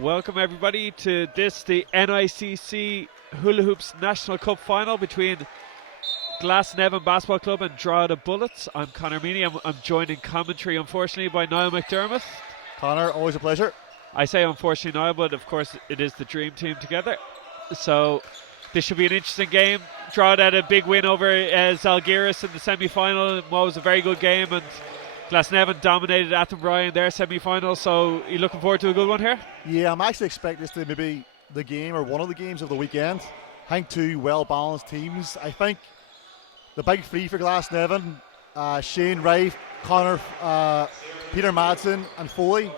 Welcome everybody to the NICC Hula Hoops National Cup final between Glasnevin Basketball Club and Drogheda Bullets. I'm Conor Meaney. I'm joined in commentary, unfortunately, by Niall McDermott. Conor, always a pleasure. I say unfortunately, Niall, but of course it is the dream team together. So this should be an interesting game. Drogheda had a big win over Zalgiris in the semi-final. It was a very good game, and Glasnevin dominated Athenry in their semi-final. So you looking forward to a good one here? Yeah, I'm actually expecting this to maybe the game or one of the games of the weekend. I think two well-balanced teams. I think the big three for Glasnevin, Shane Rife, Conor, Peter Madsen and Foley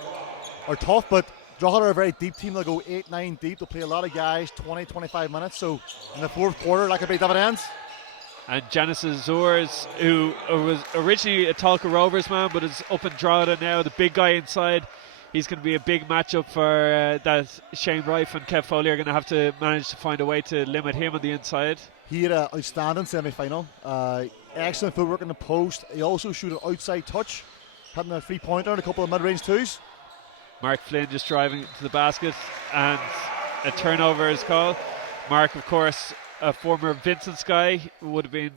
are tough, but Drogheda are a very deep team. They'll go 8-9 deep. They'll play a lot of guys, 20-25 minutes. So in the fourth quarter, that could be dividends. And Genesis Azores, who was originally a Talca Rovers man, but is up in Drogheda now, the big guy inside. He's going to be a big matchup for that. Shane Rife and Kev Foley are going to have to manage to find a way to limit him on the inside. He had an outstanding semi-final. Excellent footwork in the post. He also shot an outside touch, hitting a three-pointer and a couple of mid-range twos. Mark Flynn just driving to the basket, and a turnover is called. Mark, of course, a former Vincent's guy, would have been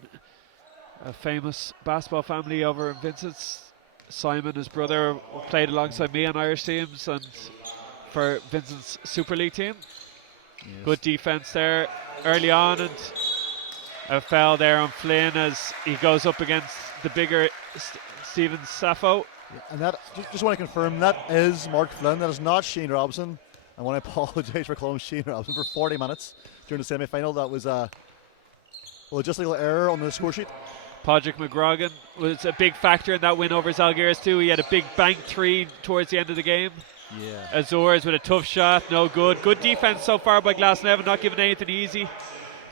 a famous basketball family over in Vincent's. Simon, his brother, played alongside me on Irish teams and for Vincent's Super League team. Yes. Good defense there early on, and a foul there on Flynn as he goes up against the bigger Stephen Sappho. Yeah, and that, just want to confirm, that is Mark Flynn, that is not Shane Robinson. I want to apologise for calling him Shane Robinson for 40 minutes during the semi-final. That was a logistical error on the score sheet. Podrick McGrogan was a big factor in that win over Zalgiris too. He had a big bank three towards the end of the game. Yeah. Azores with a tough shot, no good. Good defense so far by Glasnevin, not giving anything easy.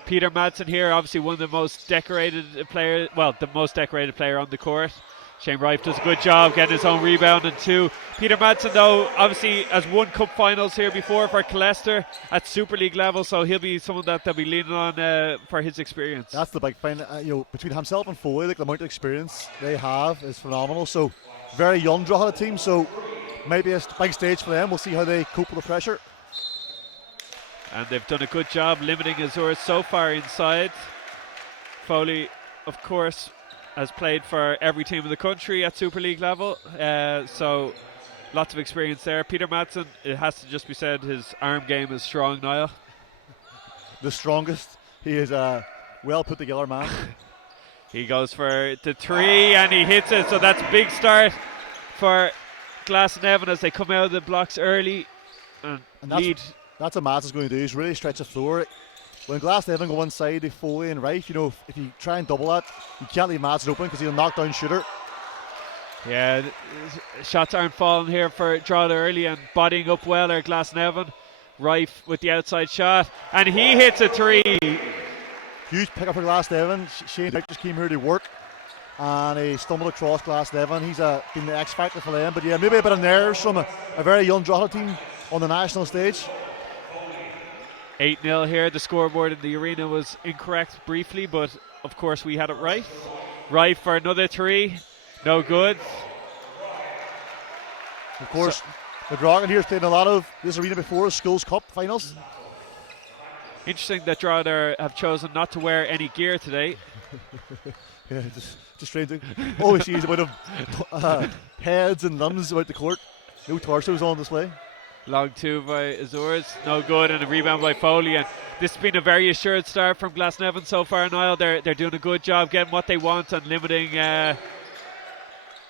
Peter Madsen here, obviously one of the most decorated players, well, the most decorated player on the court. Shane Rife does a good job getting his own rebound and two. Peter Madsen, though, obviously has won cup finals here before for Leicester at Super League level, so he'll be someone that they'll be leaning on for his experience. That's the big thing. Between himself and Foley, like the amount of experience they have is phenomenal. So very young Drogheda team, so maybe a big stage for them. We'll see how they cope with the pressure. And they've done a good job limiting Azores so far inside. Foley, of course, has played for every team in the country at Super League level, so lots of experience there. Peter Madsen, it has to just be said, his arm game is strong, Niall. The strongest. He is a well put together man. He goes for the three and he hits it, so that's a big start for Glasnevin as they come out of the blocks early and lead. That's what Madsen's going to do, is really stretch the floor. When Glasnevin go inside the Foley and Rife, if you try and double that, you can't leave Madsen open because he'll knock down shooter. Yeah, shots aren't falling here for Drogheda early, and bodying up well are Glasnevin. Rife with the outside shot, and he hits a three. Huge pickup for Glasnevin. Shane just came here to work, and he stumbled across Glasnevin. He's been the X factor for them, but yeah, maybe a bit of nerves from a very young Drogheda team on the national stage. 8-0 here. The scoreboard in the arena was incorrect briefly, but of course we had it right. Rife for another three. No good. Of course, McGrogan here's played a lot of this arena before, Schools Cup finals. Interesting that Drogheda have chosen not to wear any gear today. Yeah, just strange. Always sees a bit of heads and limbs about the court. No torsos on display. Long two by Azores, no good, and a rebound by Foley. And this has been a very assured start from Glasnevin so far, Niall. They're doing a good job getting what they want and limiting.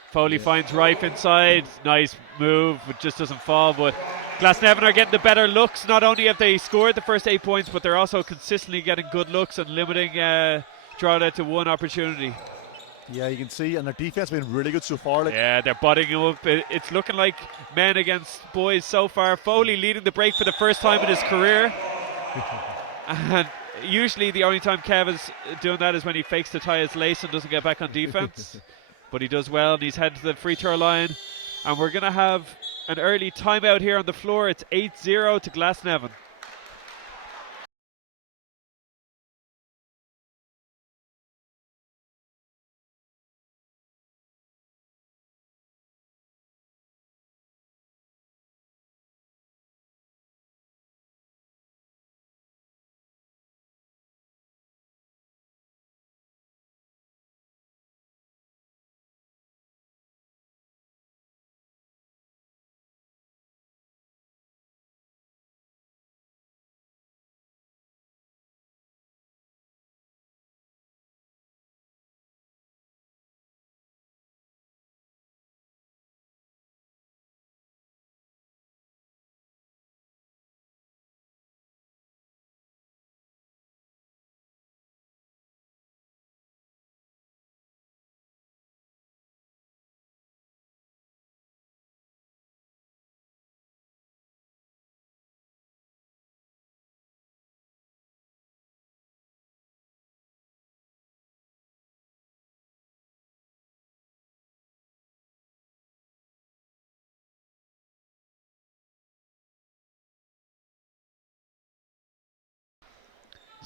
Foley finds Rife inside. Nice move, it just doesn't fall. But Glasnevin are getting the better looks. Not only have they scored the first 8 points, but they're also consistently getting good looks and limiting Drogheda to one opportunity. Yeah, you can see, and their defense has been really good so far. Yeah, they're butting him up. It's looking like men against boys so far. Foley leading the break for the first time in his career. And usually the only time Kev is doing that is when he fakes to tie his lace and doesn't get back on defense. But he does well, and he's headed to the free throw line. And we're going to have an early timeout here on the floor. It's 8-0 to Glasnevin.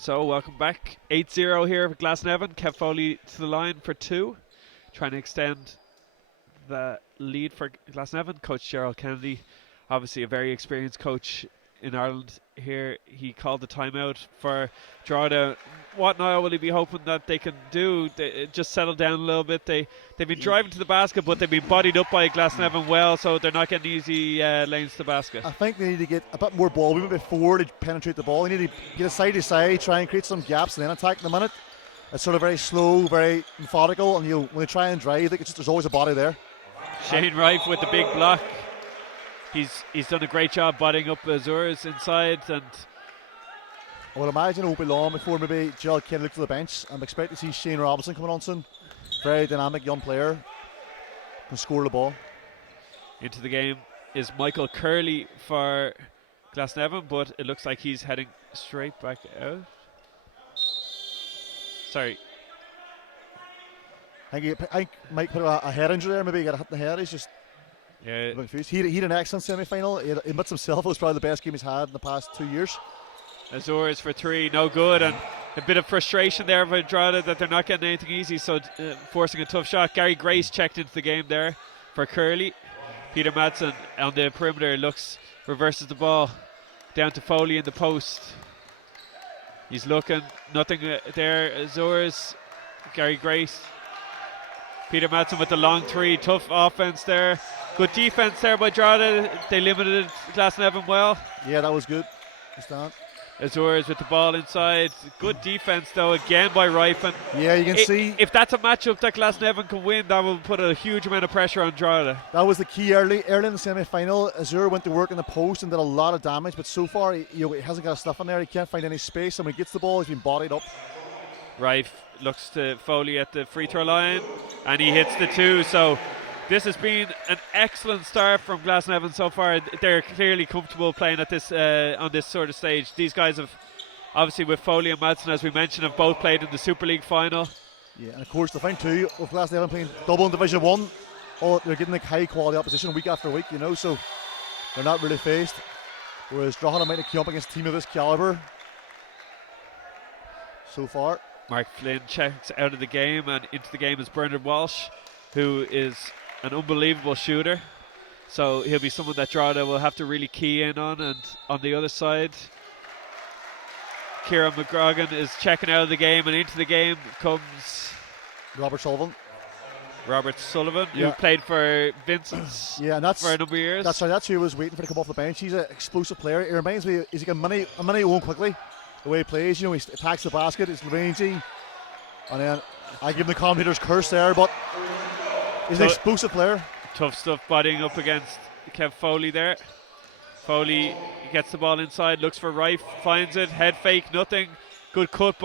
So welcome back. 8-0 here for Glasnevin. Kev Foley to the line for 2. Trying to extend the lead for Glasnevin. Coach Gerald Kennedy, obviously a very experienced coach in Ireland here. He called the timeout for Drogheda. What now will he be hoping that they can do? They just settle down a little bit. They've been driving to the basket, but they've been bodied up by Glasnevin well, so they're not getting easy lanes to the basket. I think they need to get a bit more ball movement before they penetrate the ball. They need to get a side to side, try and create some gaps, and then attack in a minute. It's sort of very slow, very methodical, and when they try and drive, there's always a body there. Shane Rife with the big block. He's done a great job bodying up Azures inside, and I would imagine it won't be long before maybe Gerald Kennedy looks to the bench. I'm expecting to see Shane Robinson coming on soon. Very dynamic young player, can score the ball. Into the game is Michael Curley for Glasnevin, but it looks like he's heading straight back out. Sorry. I think Mike put a head injury there. Maybe he got hit in the head. He's just confused. He had an excellent semi-final. He admits himself it was probably the best game he's had in the past 2 years. Azores for 3, no good, and a bit of frustration there for Drogheda that they're not getting anything easy, so forcing a tough shot. Gary Grace checked into the game there for Curley. Peter Madsen on the perimeter reverses the ball down to Foley in the post. He's looking, nothing there. Azores, Gary Grace. Peter Madsen with the long 3, tough offense there. Good defense there by Drogheda. They limited Glasnevin well. Yeah, that was good. Azores with the ball inside. Good defense though again by Rife. And yeah, you can see if that's a matchup that Glasnevin can win, that will put a huge amount of pressure on Drogheda. That was the key early in the semi-final. Azure went to work in the post and did a lot of damage, but so far he hasn't got a stuff in there. He can't find any space, and when he gets the ball, he's been bodied up. Rife looks to Foley at the free throw line, and he hits the 2. So this has been an excellent start from Glasnevin so far. They're clearly comfortable playing at this on this sort of stage. These guys have, obviously with Foley and Madsen, as we mentioned, have both played in the Super League final. Yeah, and of course the thing too, with Glasnevin playing double in Division 1, they're getting like high quality opposition week after week, so they're not really faced. Whereas Drogheda might have come up against a team of this calibre so far. Mark Flynn checks out of the game, and into the game is Bernard Walsh, who is an unbelievable shooter. So he'll be someone that Drogheda will have to really key in on. And on the other side, Kieran McGrogan is checking out of the game, and into the game comes Robert Sullivan, who played for Vincent's for a number of years. That's who was waiting for to come off the bench. He's an explosive player. He reminds me, he's like a mini Owen quickly. The way he plays, he attacks the basket, it's rangy, and then I give him the commentator's curse there, but he's an explosive player. Tough stuff bodying up against Kev Foley there. Foley gets the ball inside, looks for Rife, finds it, head fake, nothing. Good cut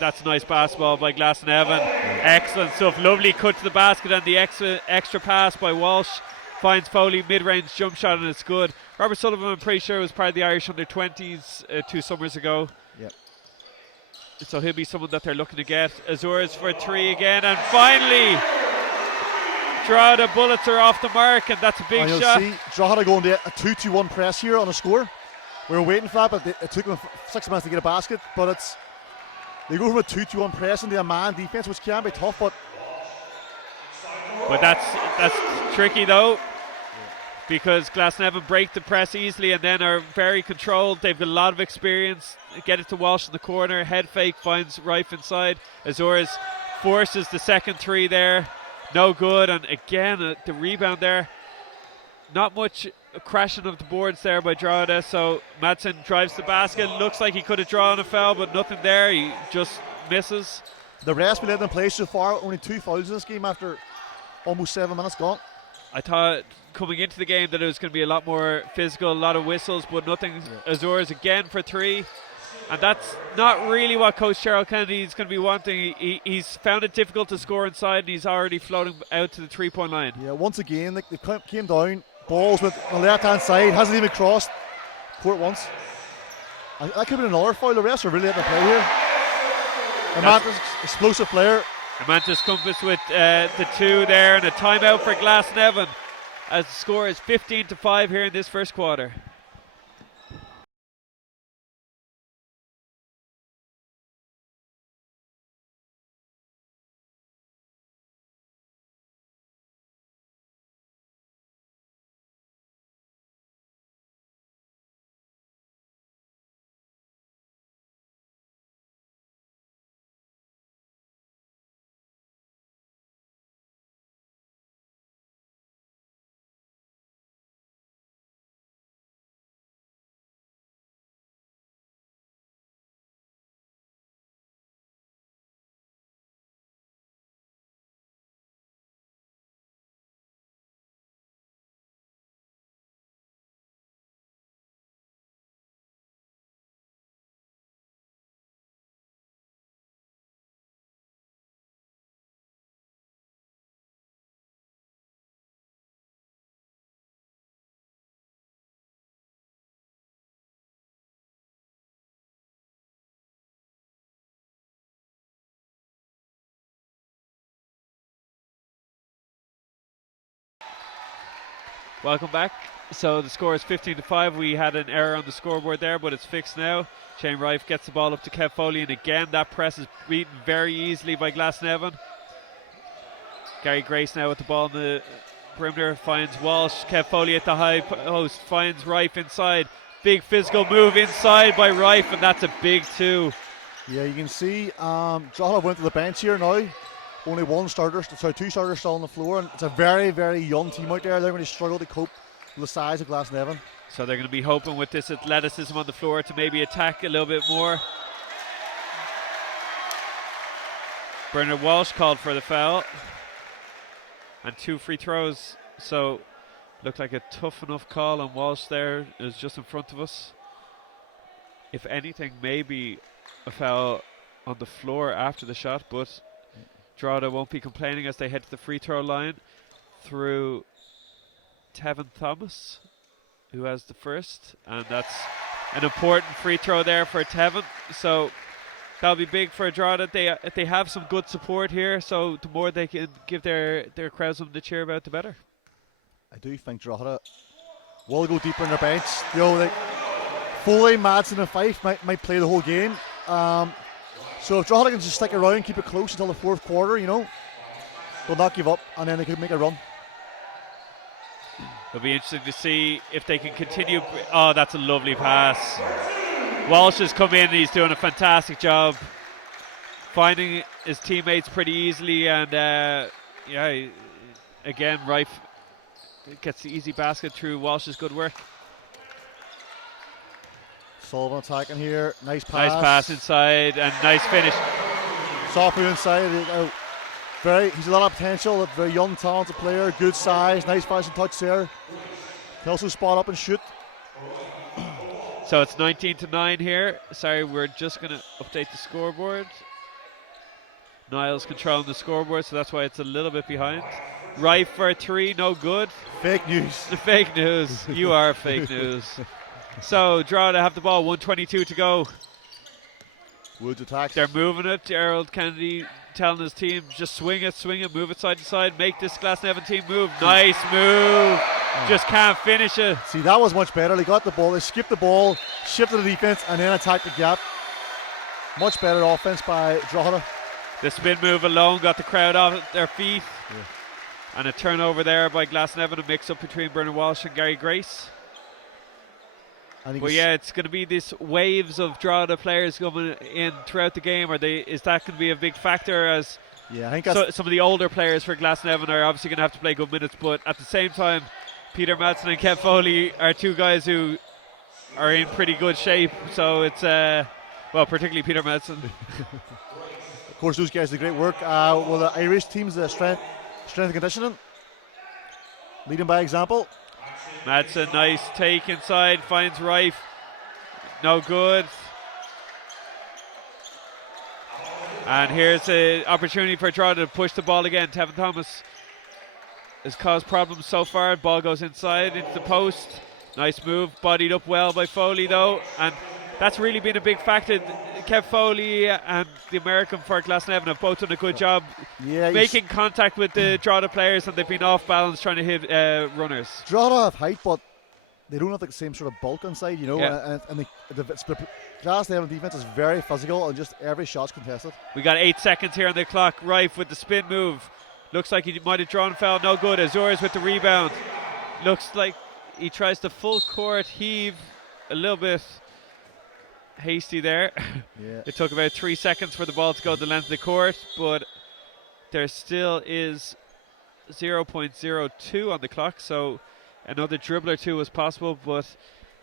that's a nice basketball by Glasnevin. Excellent stuff, lovely cut to the basket, and the extra pass by Walsh finds Foley, mid-range jump shot, and it's good. Robert Sullivan, I'm pretty sure, was part of the Irish under-20s 2 summers ago. Yep. So he'll be someone that they're looking to get. Azores for 3 again, and finally Drogheda bullets are off the mark, and that's a big shot. See Drogheda going to a 2-2-1 press here on a score. We were waiting for that, but it took them 6 minutes to get a basket. But they go from a 2-2-1 press into a man defense, which can be tough. But that's tricky though, because Glasnevin break the press easily and then are very controlled. They've got a lot of experience. Get it to Walsh in the corner, head fake, finds Rife inside. Azores forces the second 3 there, no good, and again the rebound there. Not much crashing of the boards there by Drogheda, so Madsen drives the basket. Looks like he could have drawn a foul, but nothing there. He just misses. The rest we let them play so far, only 2 fouls in this game after almost 7 minutes gone. I thought coming into the game that it was going to be a lot more physical, a lot of whistles, but nothing. Yeah. Azores again for 3, and that's not really what Coach Gerald Kennedy is going to be wanting. He's found it difficult to score inside, and he's already floating out to the 3-point line. Yeah, once again they came down, balls with on the left hand side, hasn't even crossed court once. That could have been another foul. The rest are really letting them play here. Amantis, explosive player. Amantis Compass with the 2 there, and a timeout for Glasnevin as the score is 15-5 here in this first quarter. Welcome back. So the score is 15-5. We had an error on the scoreboard there, but it's fixed now. Shane Rife gets the ball up to Kev Foley, and again that press is beaten very easily by Glasnevin. Gary Grace now with the ball in the perimeter, finds Walsh. Kev Foley at the high post, finds Rife inside. Big physical move inside by Rife, and that's a big 2. Yeah, you can see Drogheda went to the bench here now. Only two starters still on the floor, and it's a very, very young team out there. They're going to struggle to cope with the size of Glasnevin. So they're going to be hoping with this athleticism on the floor to maybe attack a little bit more. Bernard Walsh called for the foul. And 2 free throws. So looked like a tough enough call on Walsh there. It was just in front of us. If anything, maybe a foul on the floor after the shot, but Drogheda won't be complaining as they head to the free throw line through Tevin Thomas, who has the first, and that's an important free throw there for Tevin. So that'll be big for Drogheda. They have some good support here, so the more they can give their crowd something to cheer about, the better. I do think Drogheda will go deeper in their bench. You know, like Foley, Madsen and Fife might play the whole game. So if Drogheda can just stick around, keep it close until the fourth quarter, you know, they'll not give up, and then they could make a run. It'll be interesting to see if they can continue. Oh, that's a lovely pass. Walsh has come in and he's doing a fantastic job finding his teammates pretty easily, and yeah, again, Rife gets the easy basket through Walsh's good work. Sullivan attacking here. Nice pass. Nice pass inside and nice finish. Soft move inside. He's a lot of potential. A very young, talented player. Good size. Nice finishing touch there. Can also spot up and shoot. So it's 19-9 here. Sorry, we're just going to update the scoreboard. Niles controlling the scoreboard, so that's why it's a little bit behind. Rife for a 3, no good. Fake news. Fake news. You are fake news. So Drogheda have the ball, 1:22 to go. Woods attacks. They're moving it. Gerald Kennedy telling his team, just swing it, move it side to side, make this Glasnevin team move. Nice move. Just can't finish it. See, that was much better. They got the ball, they skipped the ball, shifted the defense, and then attacked the gap. Much better offense by Drogheda. The spin move alone got the crowd off their feet. Yeah. And a turnover there by Glasnevin, a mix up between Bernard Walsh and Gary Grace. But yeah, it's going to be this waves of Drogheda players coming in throughout the game. Is that going to be a big factor? As yeah, I think some of the older players for Glasnevin are obviously going to have to play good minutes, but at the same time, Peter Madsen and Kev Foley are 2 guys who are in pretty good shape. So it's particularly Peter Madsen. Of course, those guys do great work. Well, the Irish team's strength and conditioning, leading by example. Madsen, nice take inside, finds Rife. No good. And here's an opportunity for Drogheda to push the ball again. Tevin Thomas has caused problems so far. Ball goes inside into the post. Nice move, bodied up well by Foley though. And that's really been a big factor. Kev Foley and the American for Glasnevin have both done a good job making contact with the Drogheda players, and they've been off balance trying to hit runners. Drogheda have height, but they don't have the same sort of bulk inside, you know. Yeah. And the Glasnevin defense is very physical, and just every shot's contested. We got 8 seconds here on the clock. Rife with the spin move. Looks like he might have drawn foul. No good. Azores with the rebound. Looks like he tries the full court heave. A little bit hasty there. Yeah. It took about 3 seconds for the ball to go the length of the court, but there still is 0.02 on the clock, so another dribble or two was possible. But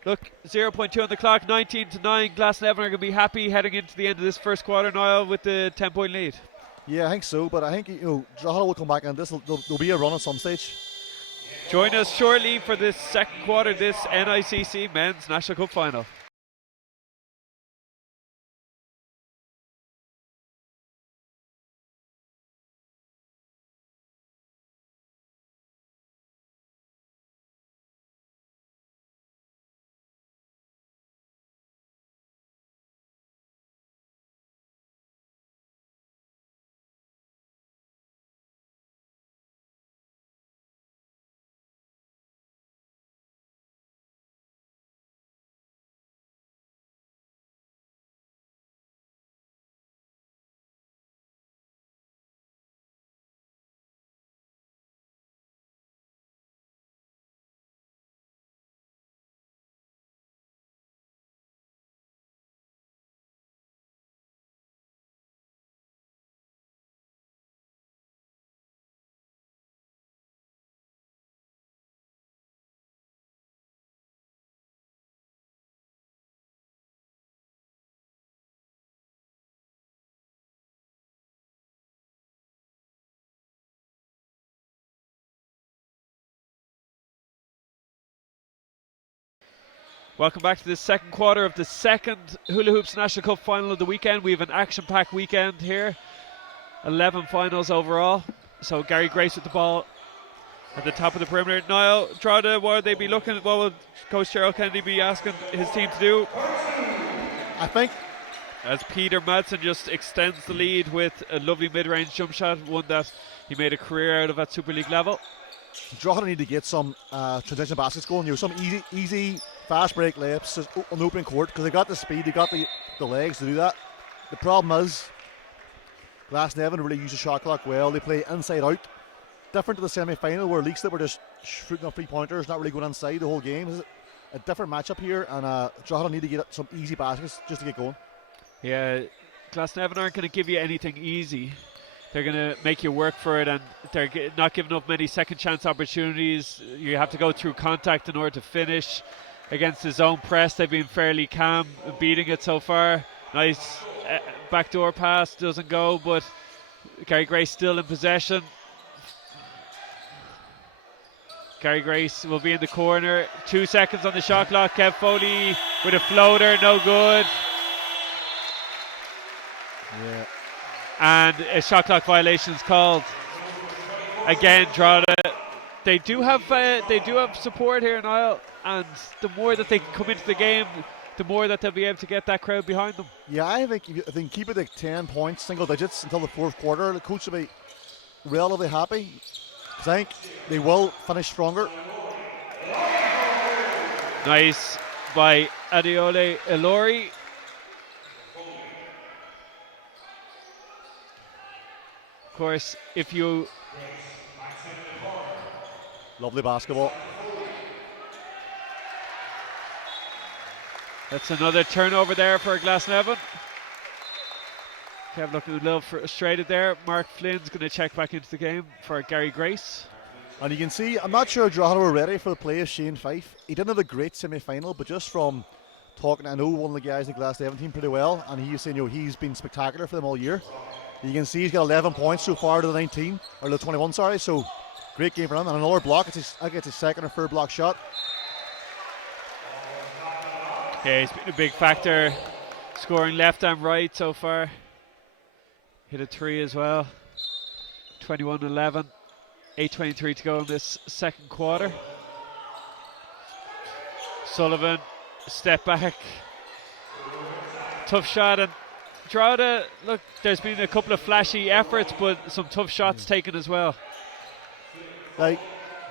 look, 0.2 on the clock, 19-9. Glasnevin are going to be happy heading into the end of this first quarter, Niall, with the 10-point lead. Yeah, I think so, but I think Drogheda will come back, and there'll be a run at some stage. Join us shortly for this second quarter, this NICC Men's National Cup Final. Welcome back to the second quarter of the second Hula Hoops National Cup final of the weekend. We have an action-packed weekend here. 11 finals overall. So Gary Grace with the ball at the top of the perimeter. Niall, Drogheda, what would they be looking at? What would Coach Gerald Kennedy be asking his team to do? I think as Peter Madsen just extends the lead with a lovely mid-range jump shot, one that he made a career out of at Super League level. Drogheda need to get some transition baskets going. Some easy fast break layups on the open court, because they got the speed, they got the legs to do that. The problem is Glasnevin really use the shot clock well. They play inside out, different to the semi-final where Leaks that were just shooting off 3-pointers, not really going inside the whole game. It's a different matchup here, and Drogheda need to get some easy baskets just to get going. Yeah, Glasnevin aren't going to give you anything easy. They're going to make you work for it, and they're not giving up many second chance opportunities. You have to go through contact in order to finish. Against the zone press, they've been fairly calm, beating it so far. Nice backdoor pass, doesn't go, but Gary Grace still in possession. Gary Grace will be in the corner. 2 seconds on the shot clock. Kev Foley with a floater, no good. Yeah. And a shot clock violation is called. Again, Drogheda, they do have support here, Niall, and the more that they come into the game, the more that they'll be able to get that crowd behind them. Yeah, I think if they can keep it at 10 points, single digits until the fourth quarter, the coach will be relatively happy, because I think they will finish stronger. Nice by Adeole Elori. Of course, if you... Lovely basketball. That's another turnover there for Glasnevin. Kev looking a little frustrated there. Mark Flynn's going to check back into the game for Gary Grace. And you can see, I'm not sure Drogheda were ready for the play of Shane Fife. He didn't have a great semi-final, but just from talking, I know one of the guys in the Glasnevin team pretty well, and he's saying, he's been spectacular for them all year. You can see he's got 11 points so far to the 19, or the 21, sorry. So great game for him. And another block. I think it's his second or third block shot. Yeah, he's been a big factor, scoring left and right so far. Hit a 3 as well. 21-11. 8:23 to go in this second quarter. Sullivan, step back. Tough shot, and Drogheda, look, there's been a couple of flashy efforts, but some tough shots taken as well.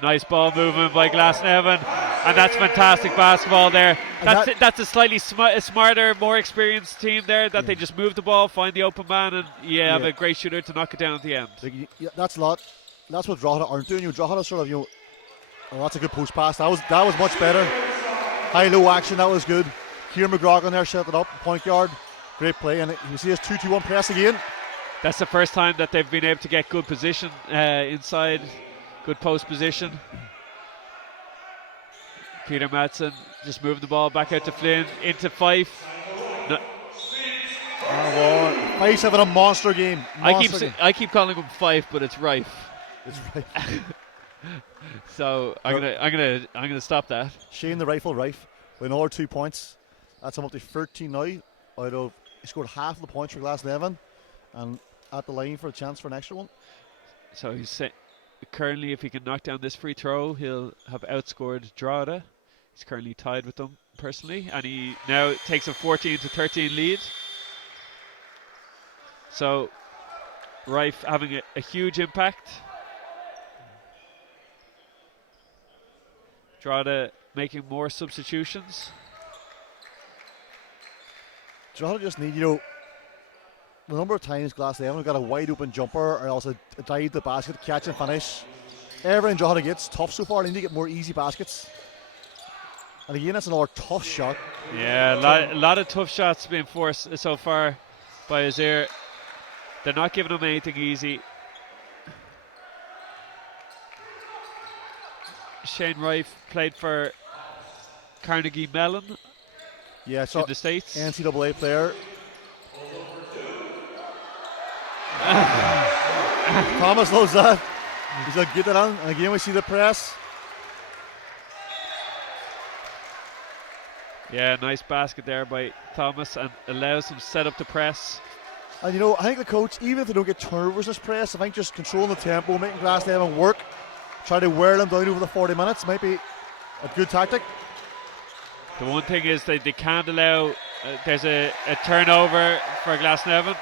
Nice ball movement by Glasnevin, and that's fantastic basketball there. That's a slightly smarter, more experienced team there, that they just move the ball, find the open man, and have a great shooter to knock it down at the end. That's what Drogheda aren't doing. Drogheda sort of, that's a good post pass. That was much better. High-low action, that was good. Kieran McGrogan there set it up, point guard. Great play, and you see his 2-2-1 press again. That's the first time that they've been able to get good position inside, good post position. Peter Madsen just moving the ball back out to Flynn, into Fife. No. Fife's having a monster game. I keep calling him Fife, but it's Rife. It's right. So I'm gonna stop that. Shane the Rifle Rife with another 2 points. That's him up to 13 now. He scored half the points for Glasnevin, and at the line for a chance for an extra one. So he's currently, if he can knock down this free throw, he'll have outscored Drogheda. He's currently tied with them personally, and he now takes a 14-13 lead. So Rife having a huge impact. Drogheda making more substitutions. Drogheda just need, the number of times Glasnevin have got a wide open jumper or else a dive to the basket, catch and finish. Everything Drogheda gets tough so far. They need to get more easy baskets. And again, that's another tough shot. Yeah, a lot of tough shots being forced so far by Azir. They're not giving him anything easy. Shane Rife played for Carnegie Mellon. Yeah, so in the States. NCAA player. Thomas loves that. He's going to get it on. And again, we see the press. Yeah, nice basket there by Thomas, and allows him set up the press. And I think the coach, even if they don't get turnovers in this press, I think just controlling the tempo, making Glasnevin work, try to wear them down over the 40 minutes might be a good tactic. The one thing is they can't allow, there's a turnover for Glasnevin.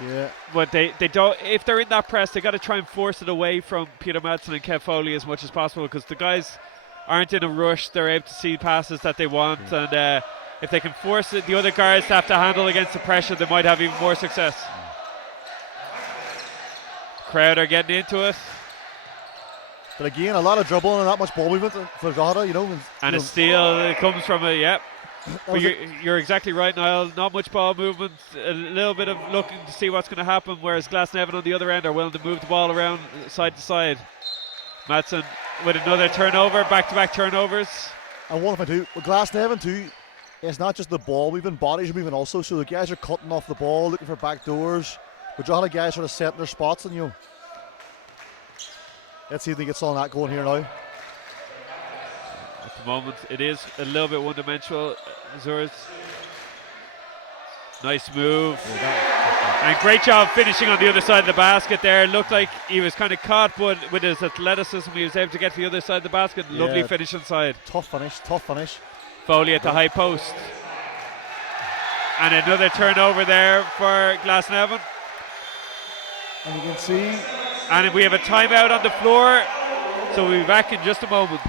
Yeah. But they don't, if they're in that press, they got to try and force it away from Peter Madsen and Kev Foley as much as possible, because the guys aren't in a rush. They're able to see passes that they want, and if they can force it, the other guards have to handle against the pressure, they might have even more success. Crowd are getting into it. But again, a lot of dribbling and not much ball movement for Drogheda, And a steal that comes from a, yep. But you're exactly right, Niall. Not much ball movement, a little bit of looking to see what's going to happen, whereas Glasnevin on the other end are willing to move the ball around side to side. Madsen with another turnover, back-to-back turnovers. And one thing too, with Glasnevin too, it's not just the ball moving, bodies are moving also, so the guys are cutting off the ball, looking for back doors. But Drogheda guys sort of setting their spots, and let's see if they get some of that going here now. At the moment, it is a little bit one-dimensional. Azures, nice move. And great job finishing on the other side of the basket there. Looked like he was kind of caught, but with his athleticism, he was able to get to the other side of the basket. Lovely finish inside. Tough finish. Foley at the high post. And another turnover there for Glasnevin. And you can see. And we have a timeout on the floor, so we'll be back in just a moment.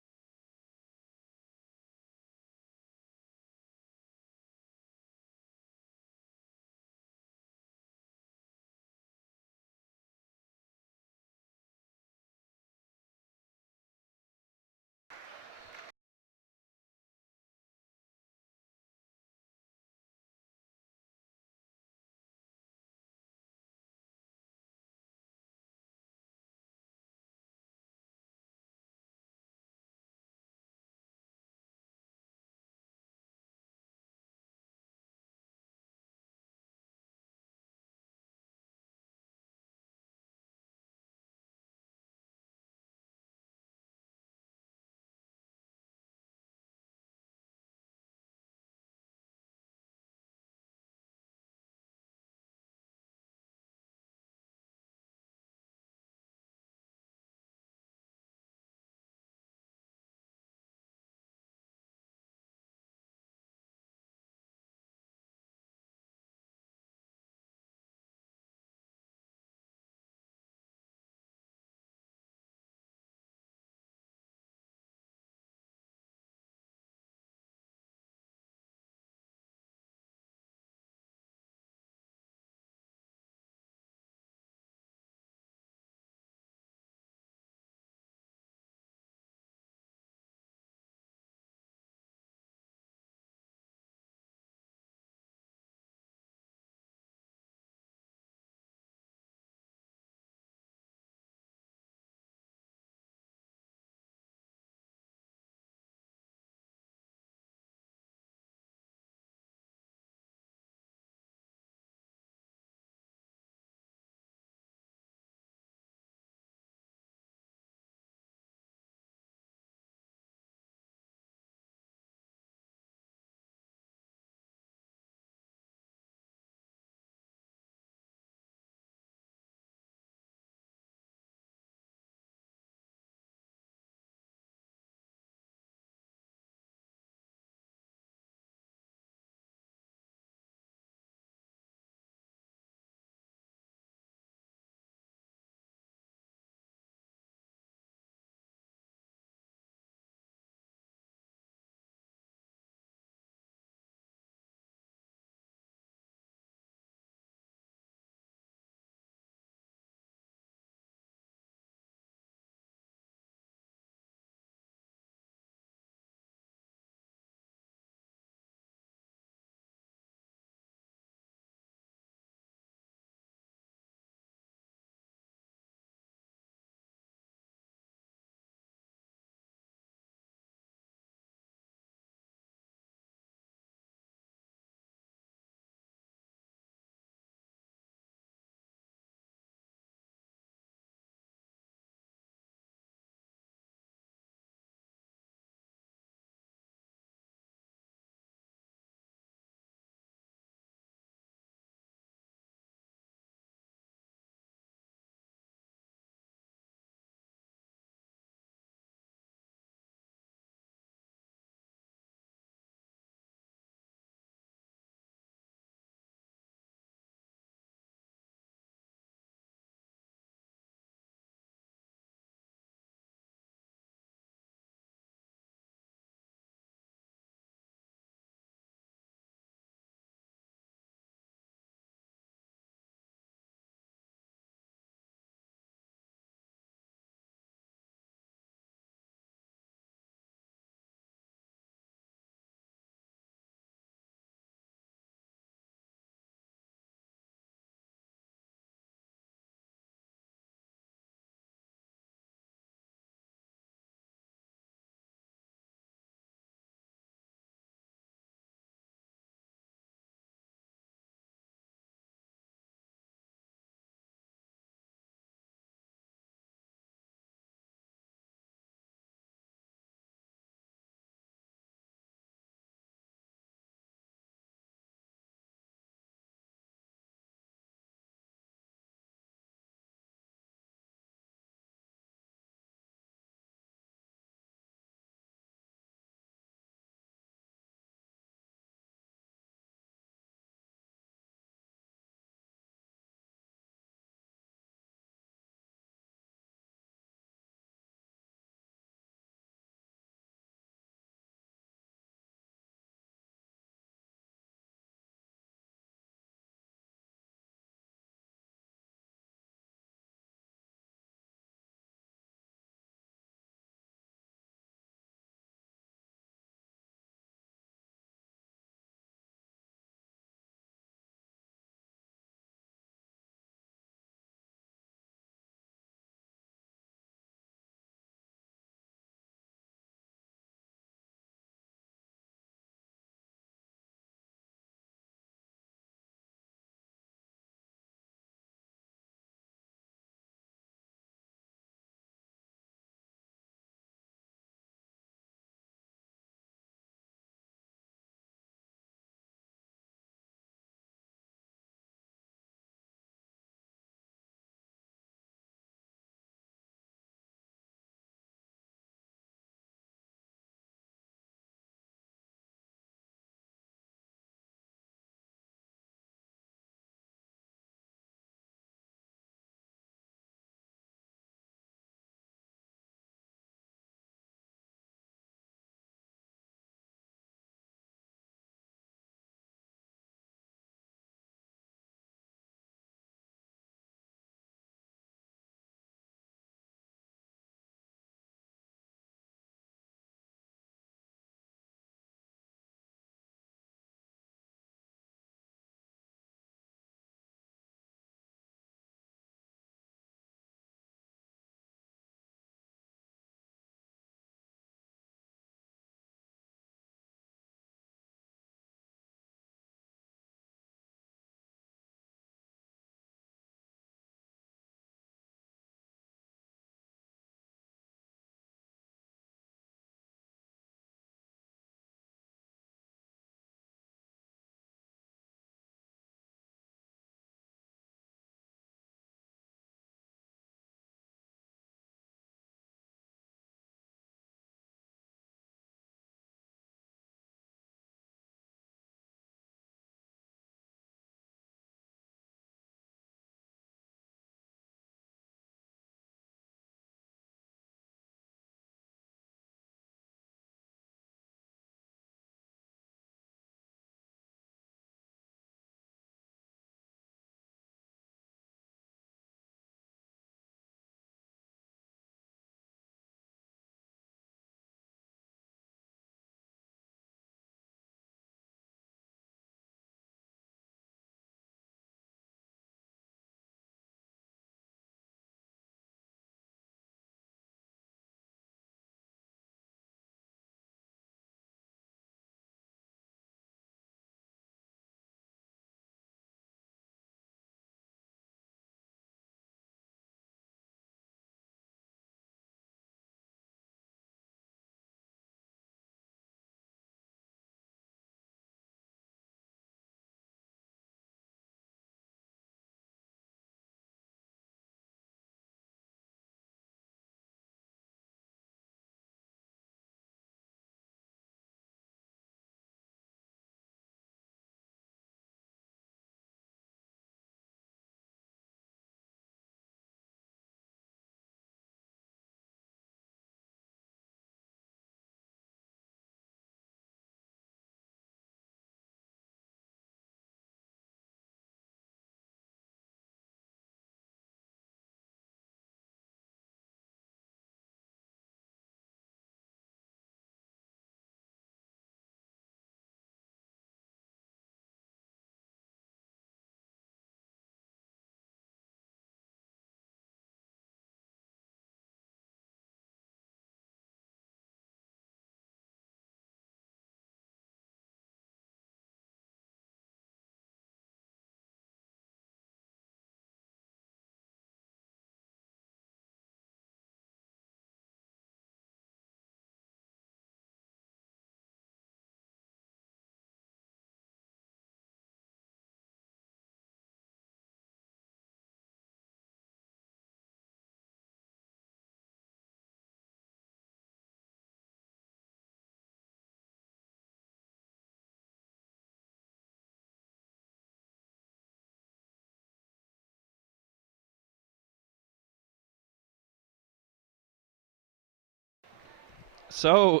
So,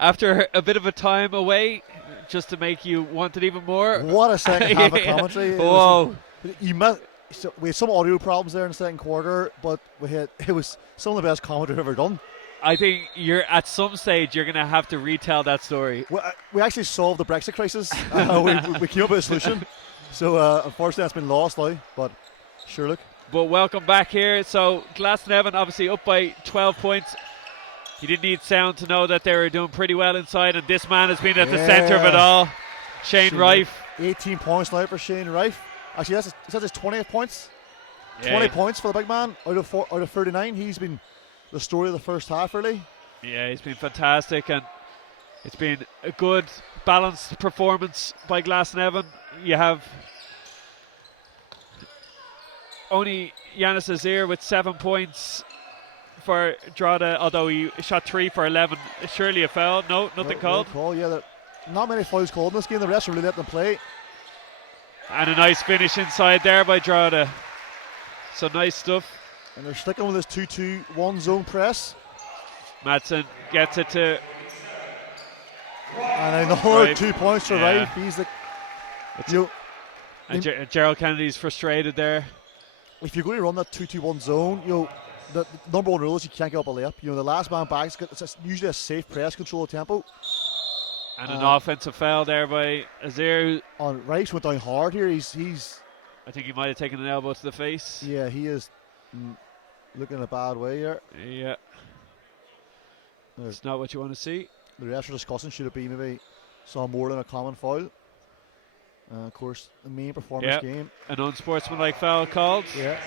after a bit of a time away, just to make you want it even more. What a second half of commentary. Whoa. We had some audio problems there in the second quarter, but it was some of the best commentary I've ever done. I think at some stage you're going to have to retell that story. We actually solved the Brexit crisis. We came up with a solution. So unfortunately that's been lost now, but sure look. But welcome back here. So Glasnevin obviously up by 12 points. You didn't need sound to know that they were doing pretty well inside, and this man has been at the centre of it all. Shane Rife. 18 points now for Shane Rife. Actually, is that his 20th points? Yeah. 20 points for the big man out of 39. He's been the story of the first half, really. Yeah, he's been fantastic, and it's been a good, balanced performance by Glasnevin. You have only Yanis Azir with 7 points for Drogheda, although he shot 3 for 11. Surely a foul? No, nothing called. No call, yeah. Not many fouls called in this game. The rest really let them play. And a nice finish inside there by Drogheda. So nice stuff. And they're sticking with this 2-2-1 zone press. Madsen gets it to. And another Rife. 2 points to Yeah. Rife. He's the. And Gerald Kennedy's frustrated there. If you're going to run that 2-2-1 zone, the number one rule is you can't get up a layup. The last man back, it's usually a safe press, control of tempo. And an offensive foul there by Azir. On Rice went down hard here. He's I think he might have taken an elbow to the face. Yeah, he is looking in a bad way here. Yeah. It's not what you want to see. The rest are discussing should it be maybe some more than a common foul. Of course, the main performance game. An unsportsmanlike foul called. Yeah.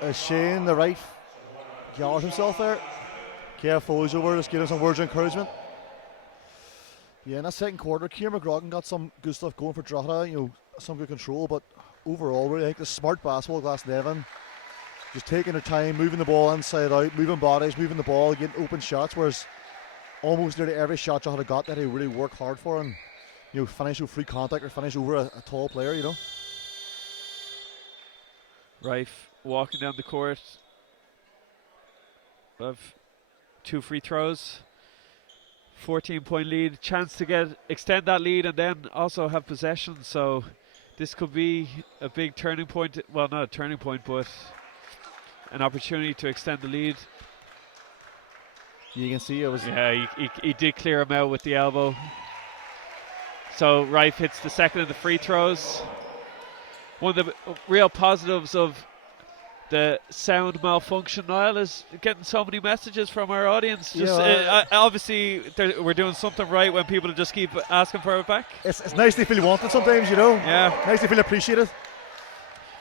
As Shane, the right, gathers himself there. Kev Foley's over, just giving some words of encouragement. Yeah, in that second quarter, Kieran McGrogan got some good stuff going for Drogheda, some good control, but overall, really, I think the smart basketball, Glasnevin, just taking their time, moving the ball inside out, moving bodies, moving the ball, getting open shots, whereas almost nearly every shot Drogheda got that they really work hard for and, finish with free contact or finish over a tall player, Rife walking down the court. Of 2 free throws. 14-point lead. Chance to extend that lead and then also have possession. So this could be a big turning point. Well, not a turning point, but an opportunity to extend the lead. You can see it was. Yeah, he did clear him out with the elbow. So Rife hits the second of the free throws. One of the real positives of the sound malfunction, Niall, is getting so many messages from our audience. Obviously, we're doing something right when people just keep asking for it back. It's nice to feel wanted sometimes, Yeah. Nice to feel appreciated.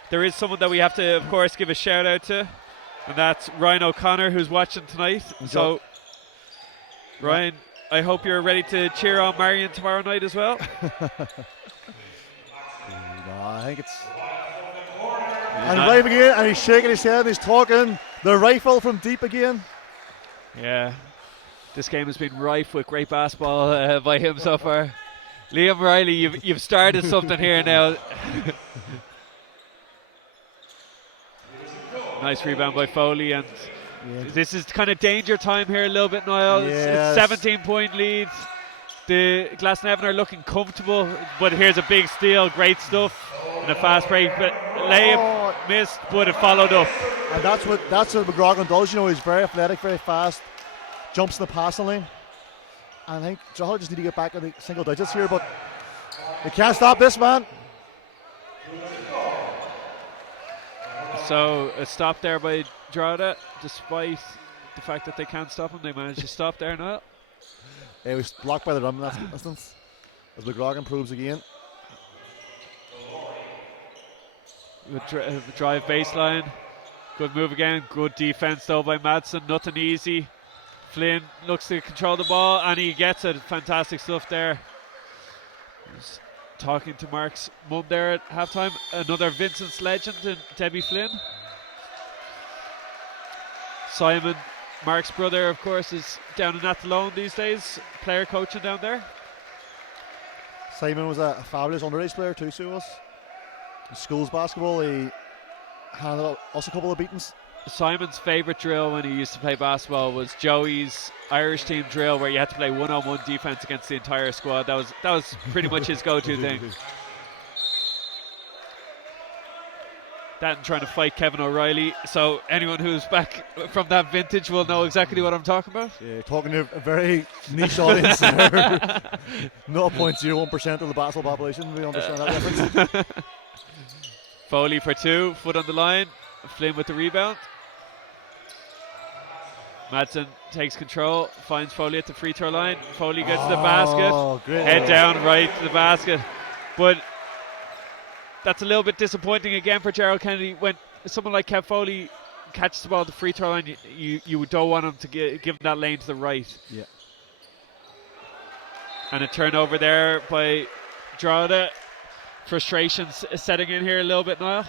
There is someone that we have to, of course, give a shout out to, and that's Ryan O'Connor, who's watching tonight. So, Ryan, I hope you're ready to cheer on Marion tomorrow night as well. I think it's. And Rife again, and he's shaking his head, and he's talking the rifle from deep again. Yeah, this game has been rife with great basketball by him so far. Liam Riley, you've started something here now. Nice rebound by Foley, and this is kind of danger time here a little bit, Niall. Yes. It's 17-point lead. The Glasnevin are looking comfortable, but here's a big steal, great stuff, and a fast break, but layup missed, but it followed up. And that's what McGrogan does. He's very athletic, very fast, jumps in the passing lane. And I think Drogheda just need to get back in the single digits here, but they can't stop this man. So a stop there by Drogheda, despite the fact that they can't stop him. They managed to stop there now. It was blocked by the rim in that instance, as McGrogan proves again. Good drive baseline. Good move again. Good defense though by Madsen. Nothing easy. Flynn looks to control the ball and he gets it. Fantastic stuff there. Just talking to Mark's mum there at halftime. Another Vincent's legend in Debbie Flynn. Simon, Mark's brother, of course, is down in Athlone these days. Player coaching down there. Simon was a fabulous underage player too, so he was. In schools basketball, he handed us a couple of beatings. Simon's favourite drill when he used to play basketball was Joey's Irish team drill, where you had to play one-on-one defense against the entire squad. That was pretty much his go-to thing. That and trying to fight Kevin O'Reilly. So anyone who's back from that vintage will know exactly what I'm talking about. Yeah, talking to a very niche audience there. 0.01% of the basketball population. We understand that reference. Foley for two, foot on the line. Flynn with the rebound. Madsen takes control, finds Foley at the free throw line. Foley gets to the basket. Great Head down right to the basket. But that's a little bit disappointing again for Gerald Kennedy. When someone like Kev Foley catches the ball at the free throw line, you don't want him to give him that lane to the right. Yeah. And a turnover there by Drogheda. Frustrations setting in here a little bit, Niall.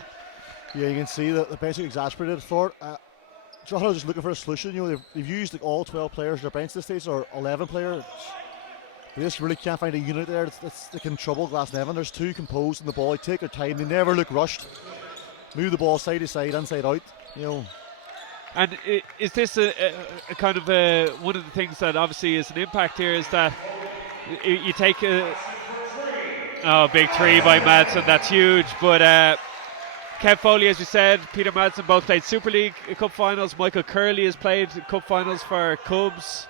Yeah, you can see that the bench is exasperated for it. Drogheda just looking for a solution. You know, they've used like all 12 players on their bench this stage, or 11 players. They just really can't find a unit there that can trouble Glasnevin. There's two composed in the ball. They take their time. They never look rushed. Move the ball side to side, inside out. You know. And is this a kind of one of the things that obviously is an impact here is that you take a big three by Madsen. That's huge. But Kev Foley, as we said, Peter Madsen both played Super League Cup finals. Michael Curley has played Cup finals for Cubs.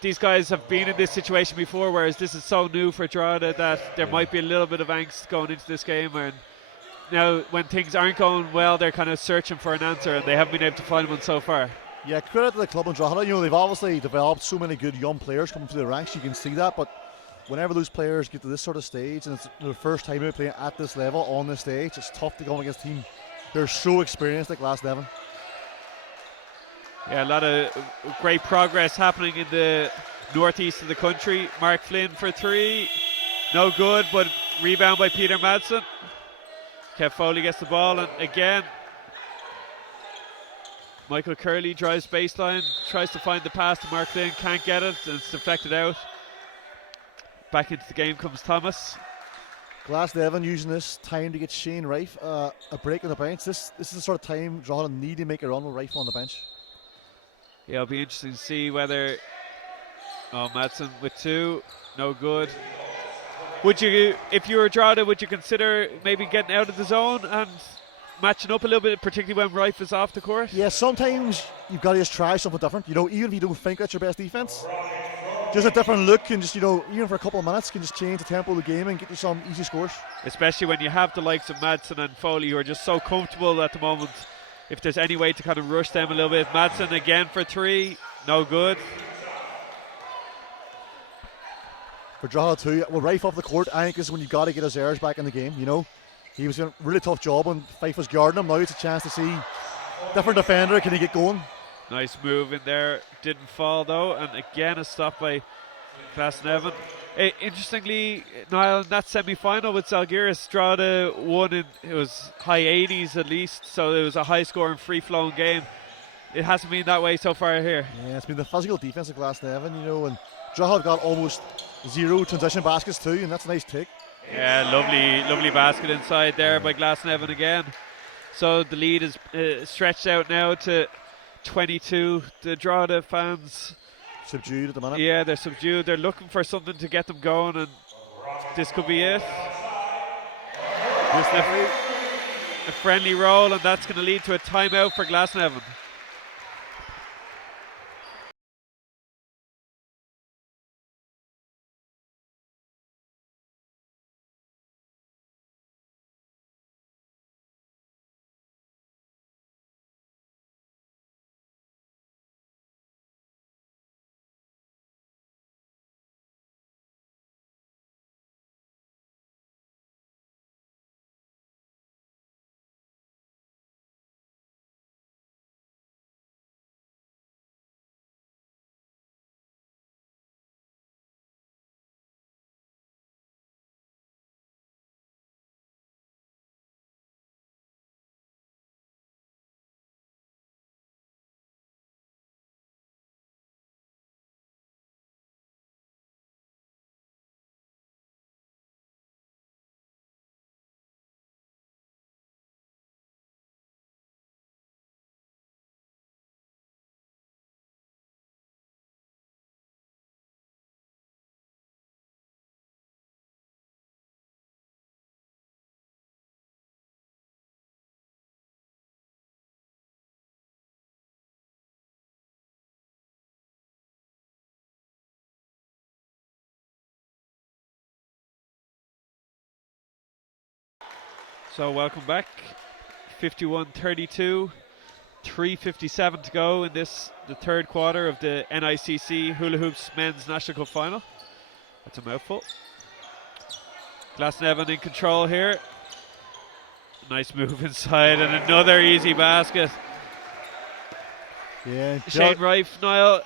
These guys have been in this situation before, whereas this is so new for Drogheda that there might be a little bit of angst going into this game. And now, when things aren't going well, they're kind of searching for an answer, and they haven't been able to find one so far. Yeah, credit to the club and Drogheda. You know, they've obviously developed so many good young players coming through the ranks. You can see that, but whenever those players get to this sort of stage, and it's their first time out playing at this level on this stage, it's tough to go against a team. They're so experienced like Glasnevin. Yeah, a lot of great progress happening in the northeast of the country. Mark Flynn for three. No good, but rebound by Peter Madsen. Kev Foley gets the ball, and again, Michael Curley drives baseline, tries to find the pass to Mark Flynn, can't get it, and it's deflected out. Back into the game comes Thomas. Glasnevin using this time to get Shane Rife a break on the bench. This is the sort of time Drogheda need to make a run with Rife on the bench. Yeah, it'll be interesting to see whether Madsen with two, no good. Would you, if you were Drogheda, would you consider maybe getting out of the zone and matching up a little bit, particularly when Rife is off the court? Yeah, sometimes you've got to just try something different. You know, even if you don't think that's your best defense, just a different look can just, you know, even for a couple of minutes can just change the tempo of the game and get you some easy scores. Especially when you have the likes of Madsen and Foley who are just so comfortable at the moment. If there's any way to kind of rush them a little bit. Madsen again for three, no good. For Drogheda too, well, Rife off the court, I think this is when you've got to get his errors back in the game, you know. He was doing a really tough job when Fife was guarding him. Now it's a chance to see different defender, can he get going? Nice move in there, didn't fall though, and again a stop by Glasnevin. Interestingly, Niall, in that semi-final with Zalgiris, Drogheda won in, it was high 80s at least, so it was a high-scoring, free-flowing game. It hasn't been that way so far here. Yeah, it's been the physical defense of Glasnevin, you know, and Drogheda got almost 0 transition baskets too, and that's a nice take. Yeah, lovely basket inside there by Glasnevin again. So the lead is stretched out now to 22. The Drogheda fans subdued at the minute. Yeah, they're subdued. They're looking for something to get them going, and this could be it. A friendly roll, and that's going to lead to a timeout for Glasnevin. So welcome back. 51-32. 3:57 to go in the third quarter of the NICC Hula Hoops Men's National Cup Final. That's a mouthful. Glasnevin in control here. Nice move inside and another easy basket. Yeah, Shane Rife, Niall,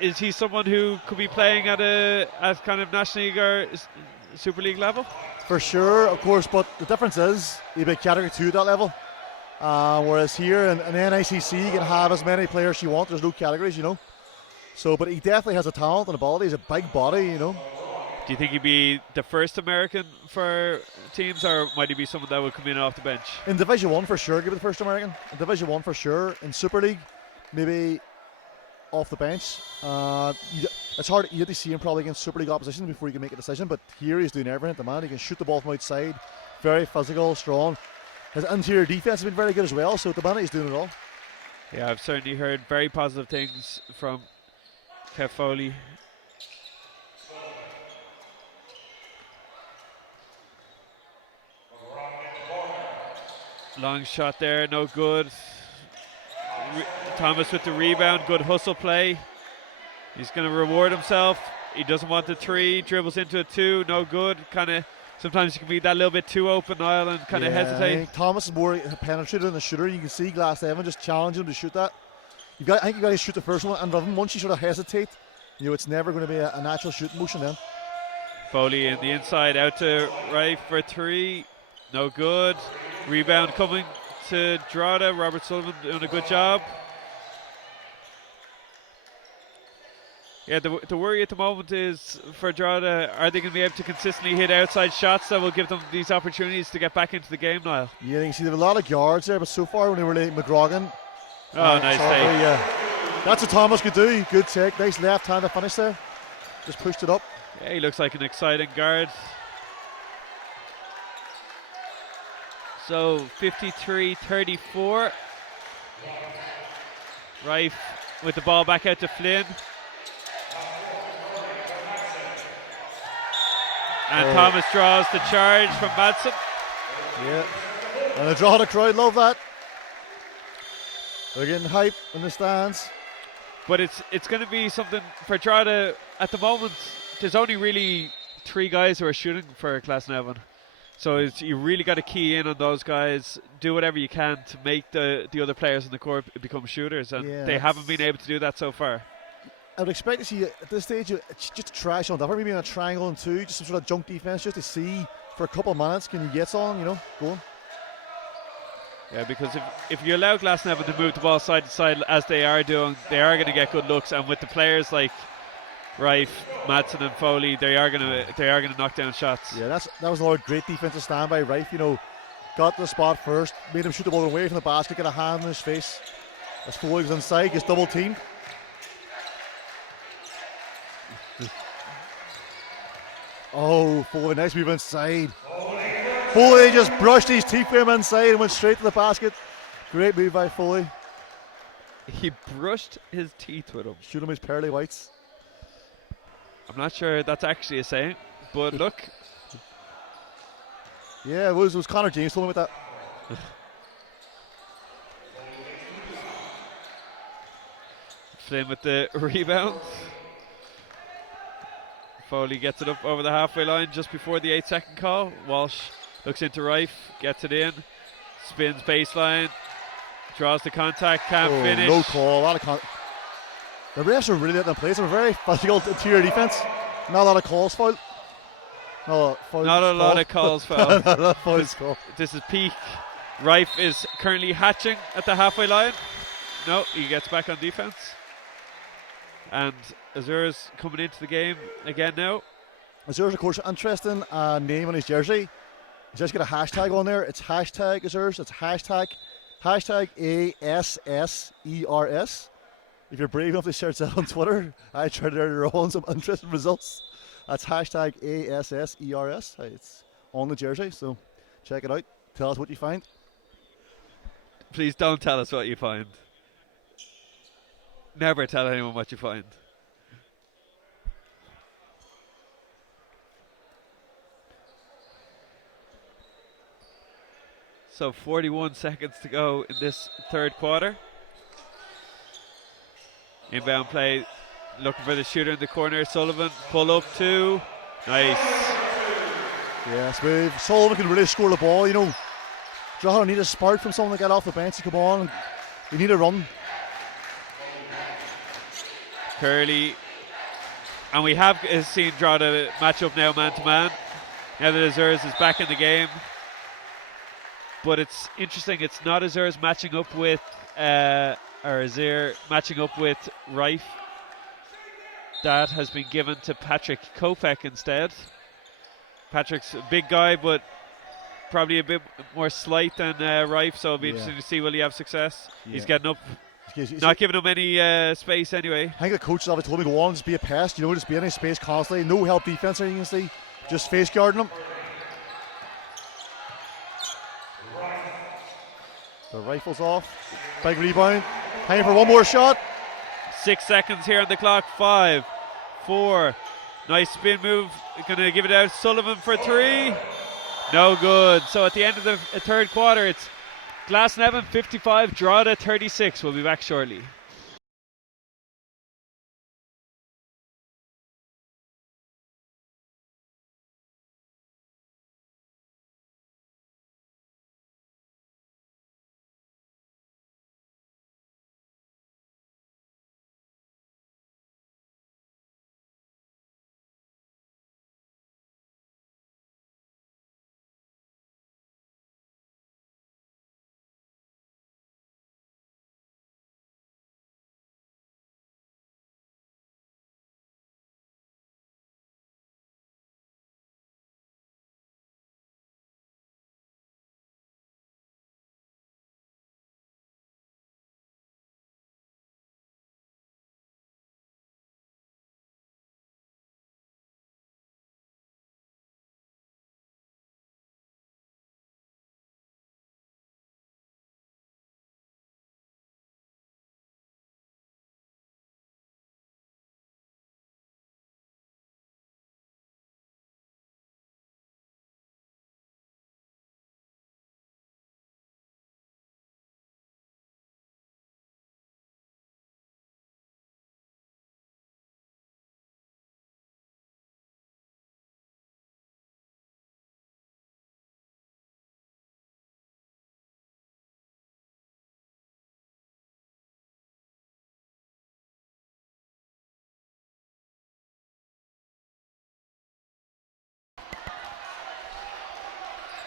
is he someone who could be playing at kind of National League or Super League level? for sure, of course, but the difference is he'd be category 2 at that level. Whereas here in NICC, you can have as many players you want. There's no categories, So, but he definitely has a talent and ability. He's a big body, Do you think he'd be the first American for teams, or might he be someone that would come in off the bench? In Division 1 for sure, give it the first American. In Division 1 for sure. In Super League, maybe off the bench. It's hard. You have to see him probably against Super League opposition before you can make a decision. But here he's doing everything at the man. He can shoot the ball from outside. Very physical, strong. His interior defense has been very good as well. So at the minute he's doing it all. Yeah, I've certainly heard very positive things from Kev Foley. Long shot there, no good. Thomas with the rebound, good hustle play. He's going to reward himself. He doesn't want the three, dribbles into a two, no good. Kind of sometimes you can be that little bit too open, Niall, and kind of hesitate. I think Thomas is more penetrated than the shooter. You can see Glasnevin just challenging him to shoot that. I think you got to shoot the first one, and once you sort of hesitate, it's never going to be a natural shooting motion then. Foley in the inside, out to Rife for three, no good. Rebound coming to Drogheda. Robert Sullivan doing a good job. Yeah, the worry at the moment is for Drogheda, are they going to be able to consistently hit outside shots that will give them these opportunities to get back into the game, Niall? Yeah, you can see there are a lot of guards there, but so far when they were late, McGrogan. Oh, nice take. That's what Thomas could do. Good take. Nice left-handed finish there. Just pushed it up. Yeah, he looks like an exciting guard. So 53-34. Rife with the ball back out to Flynn. And Thomas draws the charge from Madsen. Yeah. And the Drogheda crowd love that. They're getting hype in the stands. But it's going to be something for Drogheda at the moment. There's only really 3 guys who are shooting for Glasnevin. So you really got to key in on those guys, do whatever you can to make the other players in the court become shooters, and they haven't been able to do that so far. I would expect to see at this stage just trash on that, maybe in a triangle and 2, just some sort of junk defense, just to see for a couple of minutes can you get on, going. Yeah, because if you allow Glasnevin to move the ball side to side as they are doing, they are going to get good looks, and with the players like Rife, Madsen and Foley, they are going to knock down shots. Yeah, that was another great defensive stand by Rife. Got to the spot first, made him shoot the ball away from the basket, get a hand in his face. As Foley was inside, gets double teamed. Oh, Foley, nice move inside. Foley just brushed his teeth with him inside and went straight to the basket. Great move by Foley. He brushed his teeth with him. Shoot him his pearly whites. I'm not sure that's actually a saying, but look. Yeah, it was Connor James told me with that. Flynn with the rebound. Foley gets it up over the halfway line just before the 8-second call. Walsh looks into Rife, gets it in, spins baseline, draws the contact, can't finish. No call, a lot of contact. The refs are really letting them play. It's a very physical interior defense. Not a lot of calls foul. Not a lot of calls foul. This is peak. Rife is currently hatching at the halfway line. No, he gets back on defense. And Azura's coming into the game again now. Azura's, of course, interesting name on his jersey. He's just got a hashtag on there. It's hashtag Azura's. It's hashtag ASSERS. If you're brave enough to search that on Twitter, I tried it earlier on, some interesting results. That's hashtag ASSERS. It's on the jersey, so check it out. Tell us what you find. Please don't tell us what you find. Never tell anyone what you find. So 41 seconds to go in this third quarter. Inbound play, looking for the shooter in the corner. Sullivan, pull up two. Nice. Yeah, smooth. Sullivan can really score the ball, you know. Drogheda need a spark from someone to get off the bench to come on. You need a run. Curly. And we have seen Drogheda match up now man to man. Now that Azures is back in the game. But it's interesting, it's not Azures matching up with Azir matching up with Rife. That has been given to Patrick Kopek instead. Patrick's a big guy, but probably a bit more slight than Rife, so it'll be interesting to see will he have success. He's getting up, not giving him any space anyway. I think the coach always told me go on, just be a pest, you know, just be in his space constantly. No help defense or anything, you can see. Just face guarding him. The rifle's off. Big rebound. Time for one more shot. 6 seconds here on the clock. 5, 4. Nice spin move. Gonna give it out. Sullivan for three. No good. So at the end of the third quarter, it's Glasnevin 55, Drogheda 36. We'll be back shortly.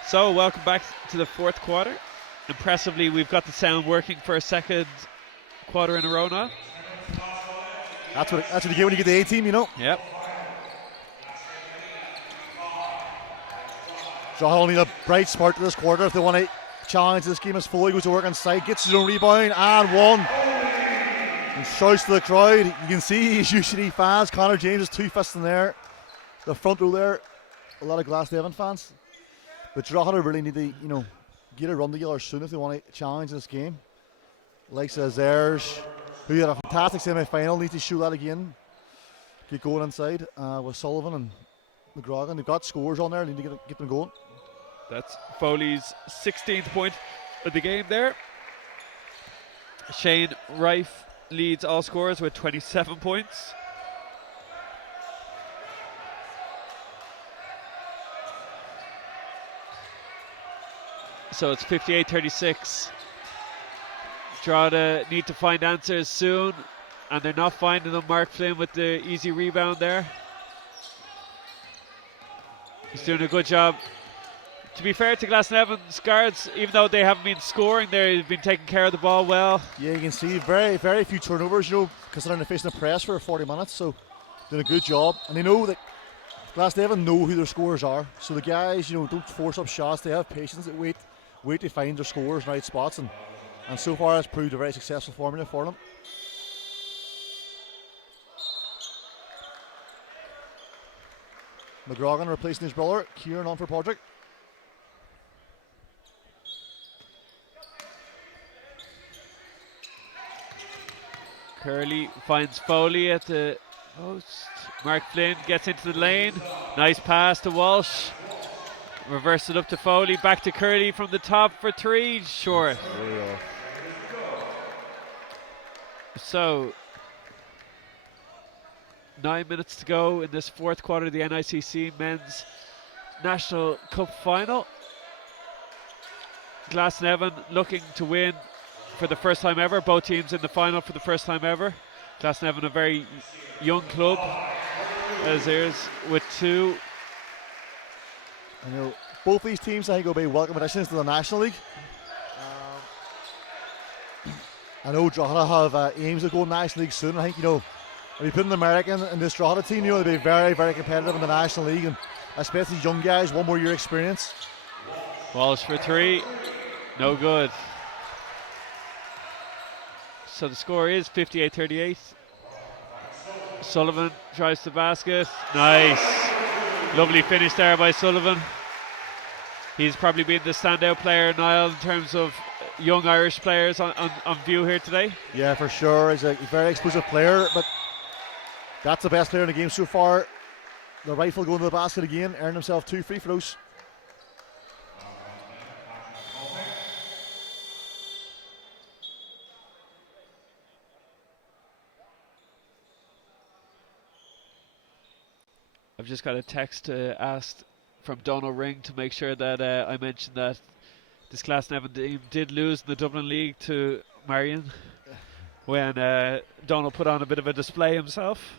So welcome back to the fourth quarter. Impressively, we've got the sound working for a second quarter in a row now. That's what you get when you get the A-team, you know. Yep. Drogheda will need a bright start to this quarter if they want to challenge this game as Foley goes to work inside, gets his own rebound and one. And shouts to the crowd. You can see he's usually fans. Connor James is 2 fists in there. The front row there, a lot of Glasnevin fans. But Drogheda really need to, you know, get a run together soon if they want to challenge this game. Like Azers, who had a fantastic semi-final, need to show that again. Get going inside with Sullivan and McGrogan. They've got scores on there. They need to get them going. That's Foley's 16th point of the game there. Shane Rife leads all scorers with 27 points. So it's 58-36. Drogheda need to find answers soon, and they're not finding them. Mark Flynn with the easy rebound there. He's doing a good job. To be fair to Glasnevin's guards, even though they haven't been scoring, they've been taking care of the ball well. Yeah, you can see very, very few turnovers, you know, considering they're facing a press for 40 minutes, so doing a good job. And they know that Glasnevin know who their scorers are, so the guys, you know, don't force up shots. They have patience, they wait to find their scorers in the right spots, and so far it's proved a very successful formula for them. McGrogan replacing his brother, Kieran on for Podrick. Curley finds Foley at the post. Mark Flynn gets into the lane. Nice pass to Walsh. Reverse it up to Foley, back to Curley from the top for 3, short. So 9 minutes to go in this fourth quarter of the NICC Men's National Cup Final. Glasnevin looking to win for the first time ever. Both teams in the final for the first time ever. Glasnevin, a very young club, as is with 2. I know both these teams, I think, will be welcome additions to the National League. I know Drogheda have aims of going National League soon. I think, if you put an American in this Drogheda team, they'll be very, very competitive in the National League, and especially young guys, 1 more year experience. Walsh for 3, no good. So the score is 58-38. Sullivan tries the basket. Nice. Lovely finish there by Sullivan. He's probably been the standout player, Niall, in terms of young Irish players on view here today. Yeah, for sure. He's a very explosive player, but that's the best player in the game so far. The rifle going to the basket again, earned himself 2 free throws. I've just got a text asked from Donald Ring to make sure that I mentioned that this Glasnevin team did lose in the Dublin League to Marion when Donald put on a bit of a display himself.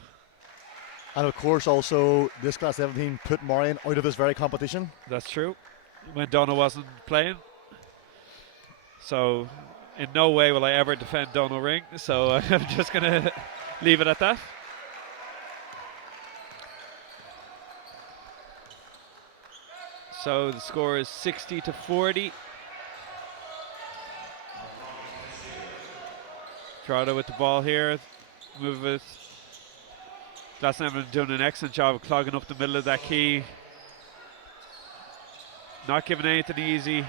And of course also this Glasnevin team put Marion out of this very competition. That's true, when Donald wasn't playing. So in no way will I ever defend Donald Ring, so I'm just going to leave it at that. So the score is 60-40. Drogheda with the ball here. Move it. Glasnevin doing an excellent job of clogging up the middle of that key. Not giving anything easy.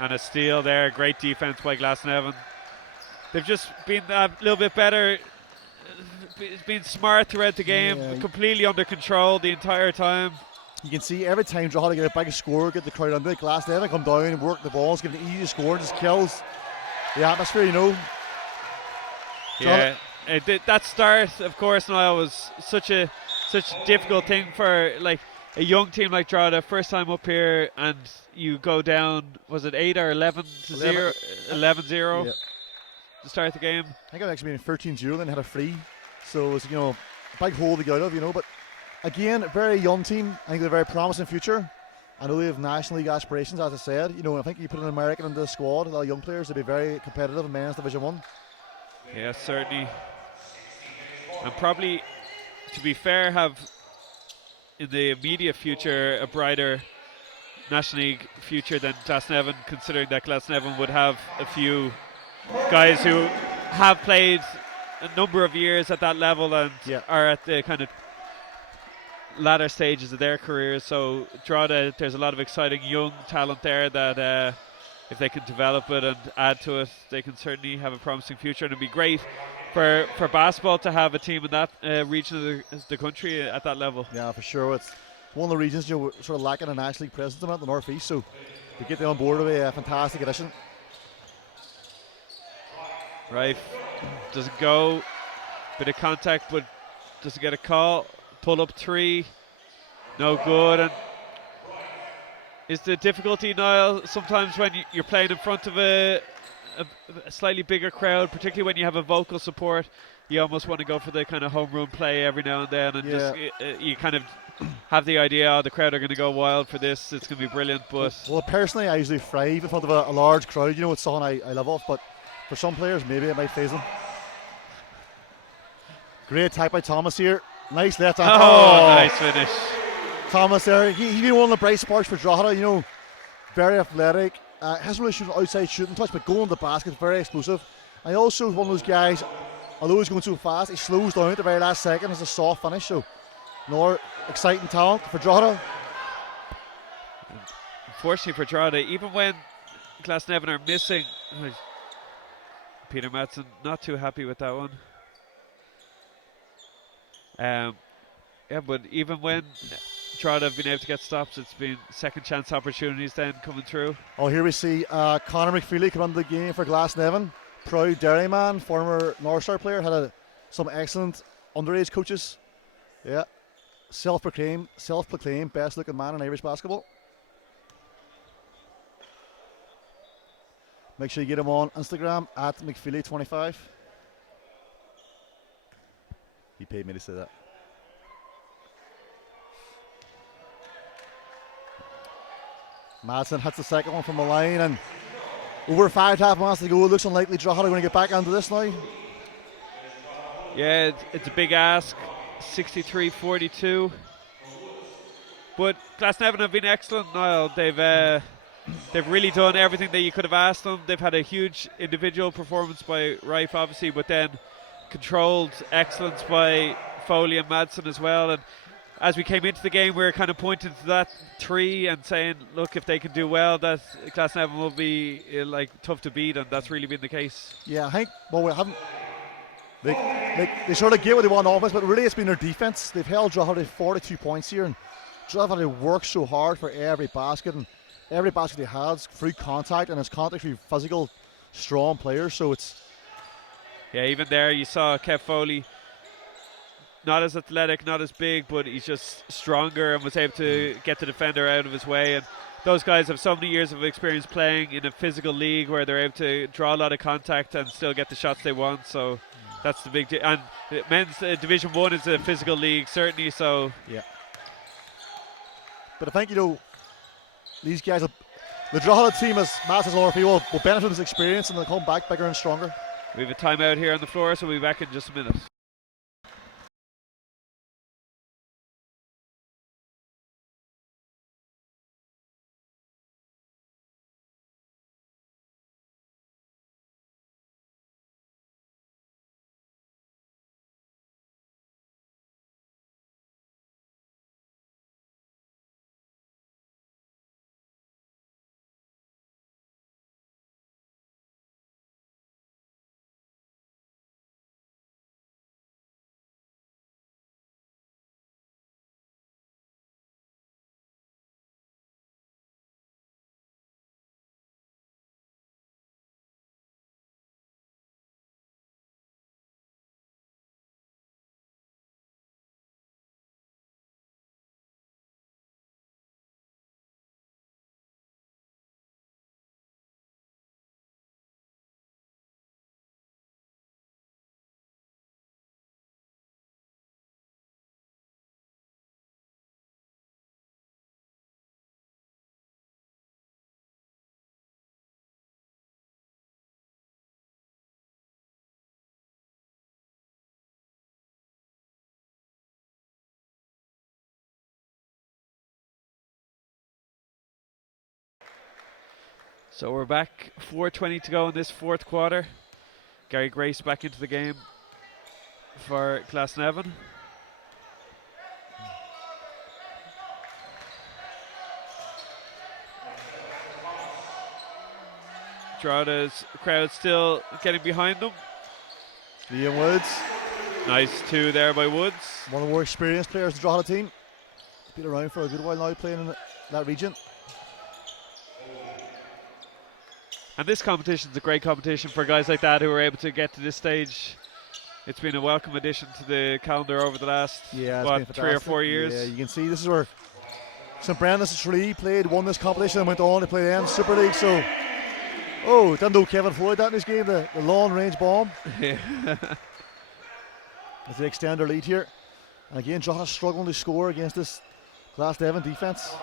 And a steal there. Great defense by Glasnevin. They've just been a little bit better. Been smart throughout the game. Yeah. Completely under control the entire time. You can see every time Drogheda get a big score, get the crowd under it, Glasnevin come down and work the balls, give it an easy score, just kills the atmosphere, Yeah, that start, of course, Niall, was such a difficult thing for like a young team like Drogheda, first time up here, and you go down, was it 8 or 11-0? 11-0 to start the game. I think it actually been 13-0, then had a free, so it was a big hole to get out of, but again, a very young team. I think they're a very promising future. I know they have National League aspirations, as I said. I think you put an American into the squad, a lot of young players, they'd be very competitive in men's Division 1. Yeah, certainly. And probably, to be fair, have in the immediate future a brighter National League future than Glasnevin, considering that Glasnevin would have a few guys who have played a number of years at that level and are at the kind of latter stages of their careers. So Drogheda, there's a lot of exciting young talent there that if they can develop it and add to it, they can certainly have a promising future. And it'd be great for basketball to have a team in that region of the country at that level. Yeah, for sure. It's one of the regions we're sort of lacking a National League presence in the North East, so to get them on board will be a fantastic addition. Right, doesn't go, bit of contact, but doesn't get a call. Pull up 3, no good. And is the difficulty, Niall, sometimes when you're playing in front of a slightly bigger crowd, particularly when you have a vocal support, you almost want to go for the kind of home run play every now and then, and just you kind of have the idea, the crowd are going to go wild for this, it's going to be brilliant. But well, personally, I usually thrive in front of a large crowd. It's something I live off, but for some players, maybe it might phase them. Great attack by Thomas here. Nice left hand. Oh, nice finish. Thomas there. He's been one of the bright sparks for Drogheda. Very athletic. Hasn't really shooting outside shooting touch, but going to the basket, very explosive. And he also is one of those guys, although he's going so fast, he slows down at the very last second, has a soft finish. So, another exciting talent for Drogheda. Unfortunately for Drogheda, even when Glasnevin are missing, Peter Madsen not too happy with that one. But even when Drogheda have been able to get stops. It's been second chance opportunities then coming through. Oh, here we see Conor McFeely come into the game for Glasnevin. Proud dairyman, former North Star player, had some excellent underage coaches. Yeah, self-proclaimed best-looking man in Irish basketball. Make sure you get him on Instagram at McFeely25. He paid me to say that. Madsen hits the second one from the line, and over 5.5 minutes to go. It looks unlikely Drogheda are going to get back into this now. Yeah, it's a big ask, 63-42. But Glasnevin have been excellent, Niall. They've really done everything that you could have asked them. They've had a huge individual performance by Rife, obviously, but then controlled excellence by Foley and Madsen as well. And as we came into the game, we were kind of pointing to that three and saying, look, if they can do well, that Glasnevin will be tough to beat, and that's really been the case. Yeah, I think, well, we haven't. They sort of get what they want on offense, but really it's been their defense. They've held Drogheda to 42 points here, and Drogheda had to work so hard for every basket, and every basket they had through contact, and it's contact through physical, strong players. So it's. Yeah, even there you saw Kev Foley, not as athletic, not as big, but he's just stronger and was able to get the defender out of his way. And those guys have so many years of experience playing in a physical league where they're able to draw a lot of contact and still get the shots they want. So that's the big and men's Division 1 is a physical league, certainly. So yeah. But I think, these guys, the Drogheda team, as Matt says, a lot of people will benefit from this experience and they'll come back bigger and stronger. We have a timeout here on the floor, so we'll be back in just a minute. So we're back, 4:20 to go in this fourth quarter. Gary Grace back into the game for Glasnevin. Drogheda's crowd still getting behind them. Liam Woods. Nice two there by Woods. One of the more experienced players in the Drogheda team. Been around for a good while now playing in that region. And this competition is a great competition for guys like that who are able to get to this stage. It's been a welcome addition to the calendar over the last, 3 or 4 years. Yeah, you can see this is where St Brendan's Tralee won this competition and went on to play the M Super League. So, didn't know Kevin Floyd that in this game, the long range bomb. Yeah. As they extend their lead here. And again, Drogheda struggling to score against this Glasnevin defence.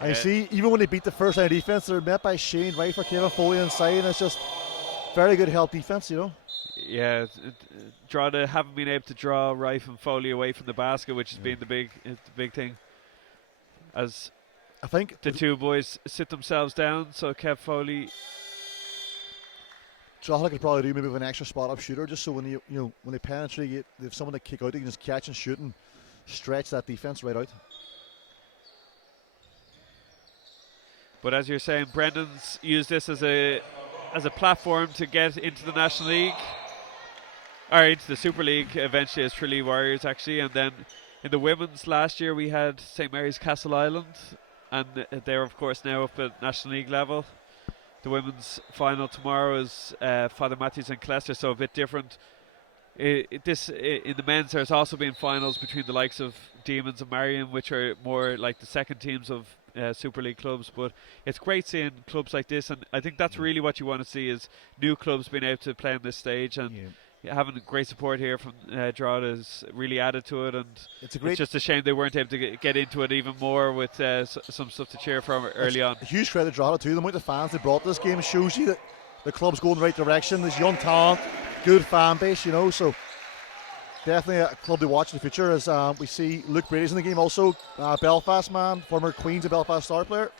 And you see, even when they beat the first line of defence, they're met by Shane Wright for Kevin Foley inside, and it's just very good help defence, Yeah, Drogheda haven't been able to draw Rife and Foley away from the basket, which has been the big thing. As I think the two boys sit themselves down, so Kev Foley. Drogheda could probably do maybe with an extra spot up shooter, just so when when they penetrate, they have someone to kick out, they can just catch and shoot and stretch that defence right out. But as you're saying, Brendan's used this as a platform to get into the National League, or into the Super League eventually as Tralee Warriors actually, and then In the women's last year, we had St Mary's Castle Island, and they're of course now up at National League level. The women's final tomorrow is Father Matthews and Clester, so a bit different. In the men's, there's also been finals between the likes of Demons and Marion, which are more like the second teams of Super League clubs. But it's great seeing clubs like this, and I think that's really what you want to see, is new clubs being able to play on this stage, and having great support here from Drogheda has really added to it. And it's just a shame they weren't able to get into it even more with some stuff to cheer from early on. A huge credit to Drogheda too. The amount of fans they brought to this game shows you that the club's going the right direction. There's young talent, good fan base, so definitely a club to watch in the future. As we see Luke Brady's in the game also, Belfast man, former Queens of Belfast star player,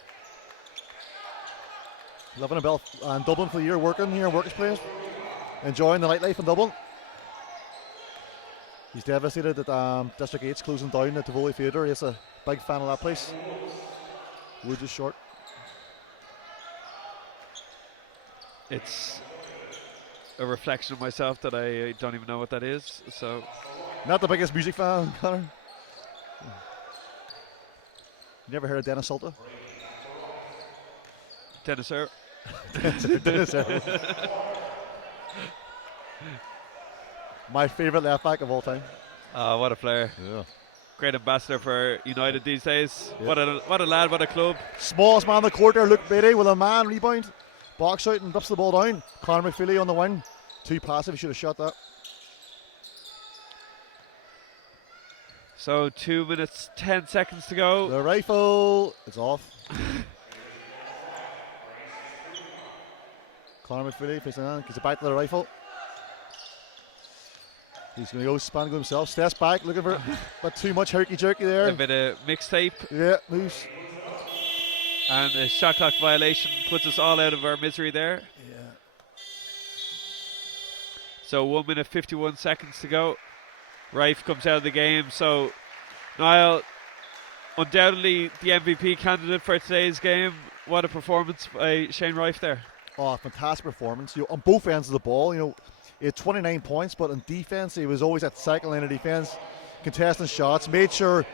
living in Dublin for the year, working here in Workers' Place, enjoying the nightlife in Dublin. He's devastated that District 8's closing down at Tivoli Theatre. He's a big fan of that place. Wood is short. It's a reflection of myself that I don't even know what that is. So, not the biggest music fan, Connor. You never heard of Dennis Sulta? Dennis Earl. Dennis Earl. My favourite left back of all time. Oh, what a player! Yeah. Great ambassador for United these days. Yeah. What a lad! What a club! Smallest man on the court there, Luke Brady, with a man rebound. Box out and dips the ball down. Conor McFeely on the wing. Too passive, he should have shot that. So 2 minutes 10 seconds to go. The rifle, it's off. Conor McFeely facing on, gets it back to the rifle. He's going to go Spango himself. Steps back, looking for but too much herky-jerky there. A bit of mixtape. Yeah, moves. And a shot clock violation puts us all out of our misery there. Yeah. So 1 minute 51 seconds to go. Rife comes out of the game. So Niall, undoubtedly the MVP candidate for today's game. What a performance by Shane Rife there. Oh, fantastic performance. On both ends of the ball, he had 29 points, but in defence, he was always at the second line of defence, contesting shots, made sure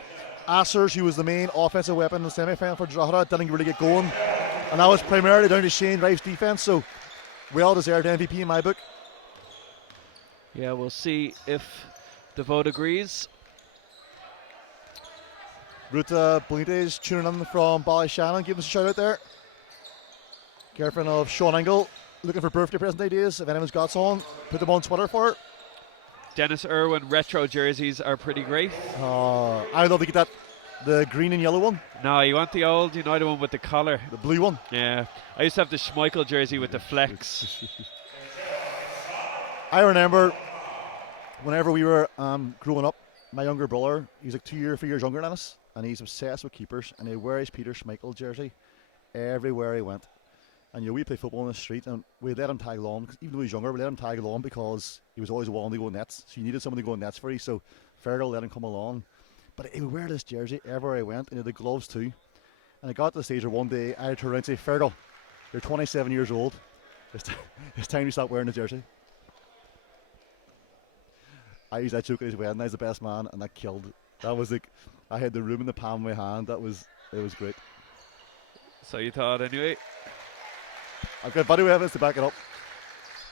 Assers, who was the main offensive weapon in the semi-final for Drogheda, didn't really get going. And that was primarily down to Shane Rife's defence, so well-deserved MVP in my book. Yeah, we'll see if the vote agrees. Ruta Benitez tuning in from Ballyshannon, give us a shout out there. Girlfriend of Sean Engel, looking for birthday present ideas. If anyone's got some, put them on Twitter for it. Dennis Irwin retro jerseys are pretty great. I'd love to get the green and yellow one. No, you want the old United one with the collar. The blue one? Yeah. I used to have the Schmeichel jersey with the flex. I remember whenever we were growing up, my younger brother, he's like 3 years younger than us, and he's obsessed with keepers, and he wears Peter Schmeichel jersey everywhere he went. And we play football in the street, and we let him tag along. Even though he was younger, we let him tag along because he was always wanting to go nets. So you needed someone to go nets for you. So Fergal let him come along. But he would wear this jersey everywhere he went, and he had the gloves too. And I got to the stage where one day I turned around and say, Fergal, you're 27 years old. It's time you stop wearing the jersey. I used that joke at his wedding. I was the best man, and that killed. That was like, I had the room in the palm of my hand. It was great. So you thought anyway? I've got video evidence to back it up.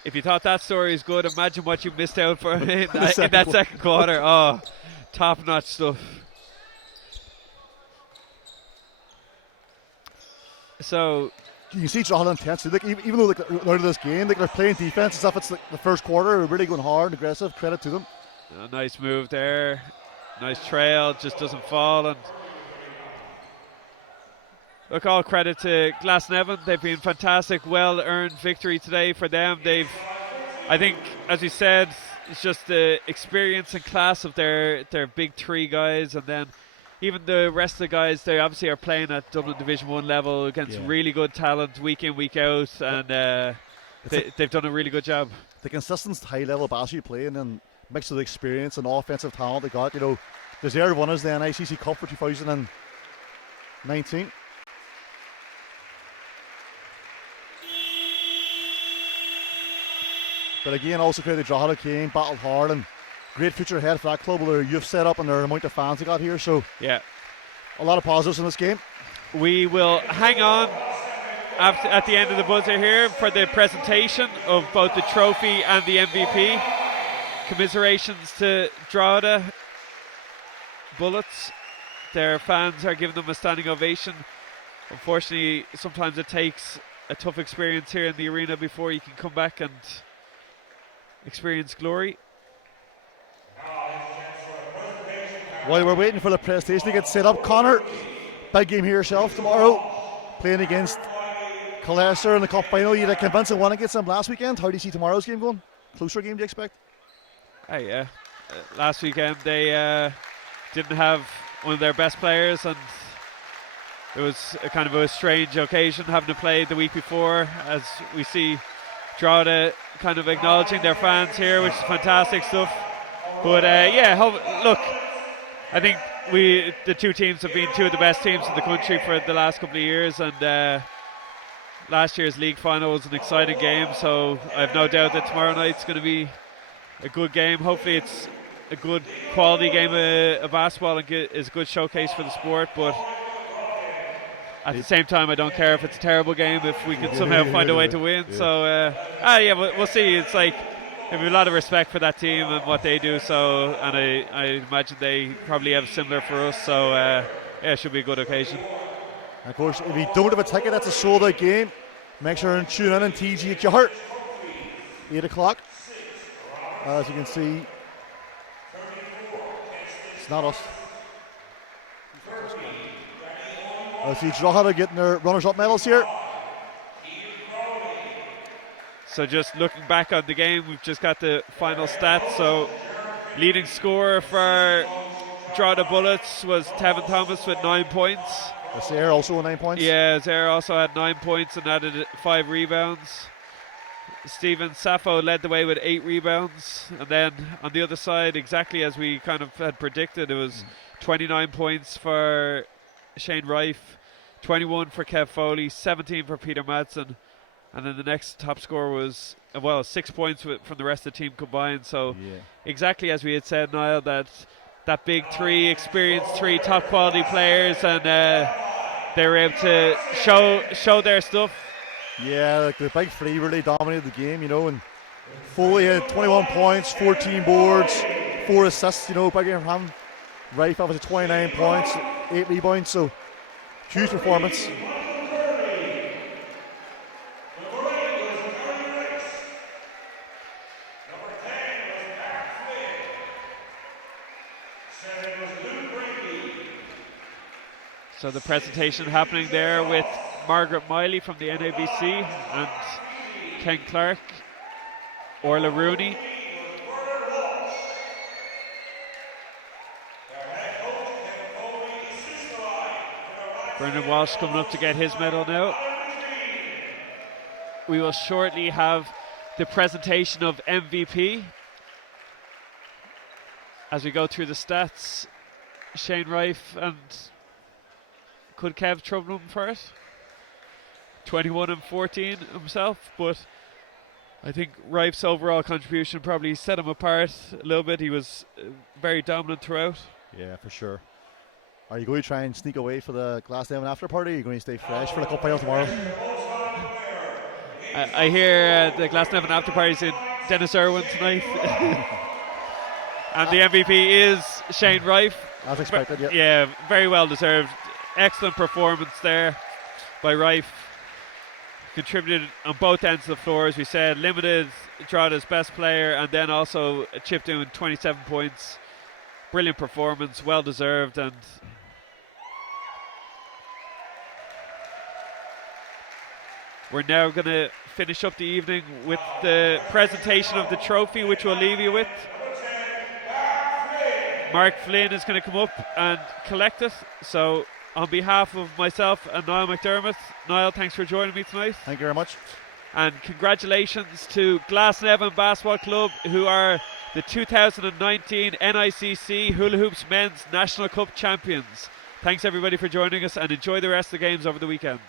If you thought that story is good, imagine what you missed out for in that second quarter. Oh, top-notch stuff. So you can see Drogheda intensity. Like, even though out of this game, they're playing defense and stuff. It's like the first quarter, they're really going hard and aggressive. Credit to them. A nice move there. Nice trail, just doesn't fall. And look, all credit to Glasnevin. They've been fantastic, well-earned victory today for them. I think, as we said, it's just the experience and class of their big three guys, and then even the rest of the guys, they obviously are playing at Dublin Division 1 level against really good talent week in, week out, and they've done a really good job. The consistent high-level basketball playing and mixed with experience and offensive talent they got. Deserved winners the NICC Cup for 2019. But again, also credit Drogheda came, battled hard, and great future ahead for that club with their youth setup and their amount of fans they got here. So Yeah. a lot of positives in this game. We will hang on at the end of the buzzer here for the presentation of both the trophy and the MVP. Commiserations to Drogheda Bullets. Their fans are giving them a standing ovation. Unfortunately, sometimes it takes a tough experience here in the arena before you can come back and experience glory. While we're waiting for the presentation to get set up, Connor, big game here yourself tomorrow, playing against Colester in the cup final. You had a convincing one against them last weekend. How do you see tomorrow's game going? Closer game, do you expect? Yeah. Last weekend they didn't have one of their best players, and it was a kind of a strange occasion having to play the week before, as we see Drogheda kind of acknowledging their fans here, which is fantastic stuff. But look, I think the two teams have been two of the best teams in the country for the last couple of years, and last year's league final was an exciting game, so I have no doubt that tomorrow night's going to be a good game. Hopefully it's a good quality game of basketball and is a good showcase for the sport, but at the same time I don't care if it's a terrible game if we can somehow find a way to win. So we'll see. It's like I have a lot of respect for that team and what they do, so, and I imagine they probably have similar for us, so it should be a good occasion. And of course, if you don't have a ticket, that's a sold out game. Make sure and tune in on TG at your heart. 8 o'clock. As you can see, it's not us. I see Drogheda getting their runners-up medals here. So just looking back on the game, we've just got the final stats. So leading scorer for Drogheda Bullets was Tevin Thomas with 9 points. Zaire also with 9 points. Yeah, Zaire also had 9 points and added 5 rebounds. Stephen Sappho led the way with 8 rebounds. And then on the other side, exactly as we kind of had predicted, it was 29 points for Shane Rife, 21 for Kev Foley, 17 for Peter Madsen. And then the next top scorer was, 6 points from the rest of the team combined. So exactly as we had said, Niall, that big three, experienced three, top quality players, and they were able to show their stuff. Yeah, like the big three really dominated the game, and Foley had 21 points, 14 boards, 4 assists, big game from him. Rife obviously 29 points, 8 rebounds, so huge performance. So the presentation happening there with Margaret Miley from the NABC and Ken Clark, Orla Rooney. Brendan Walsh coming up to get his medal now. We will shortly have the presentation of MVP. As we go through the stats, Shane Rife, and could Kev trouble him for it? 21 and 14 himself, but I think Rife's overall contribution probably set him apart a little bit. He was very dominant throughout. Yeah, for sure. Are you going to try and sneak away for the Glasnevin after party? Or are you going to stay fresh for the cup final tomorrow? I hear the Glasnevin after party's in Dennis Irwin tonight. And the MVP is Shane Rife. As expected, yeah. Yeah, very well deserved. Excellent performance there by Rife. Contributed on both ends of the floor, as we said. Limited Drogheda's best player, and then also chipped in 27 points. Brilliant performance, well deserved. And we're now going to finish up the evening with the presentation of the trophy, which we'll leave you with. Mark Flynn is going to come up and collect it. So on behalf of myself and Niall McDermott, Niall, thanks for joining me tonight. Thank you very much. And congratulations to Glasnevin Basketball Club, who are the 2019 NICC Hula Hoops Men's National Cup champions. Thanks everybody for joining us, and enjoy the rest of the games over the weekend.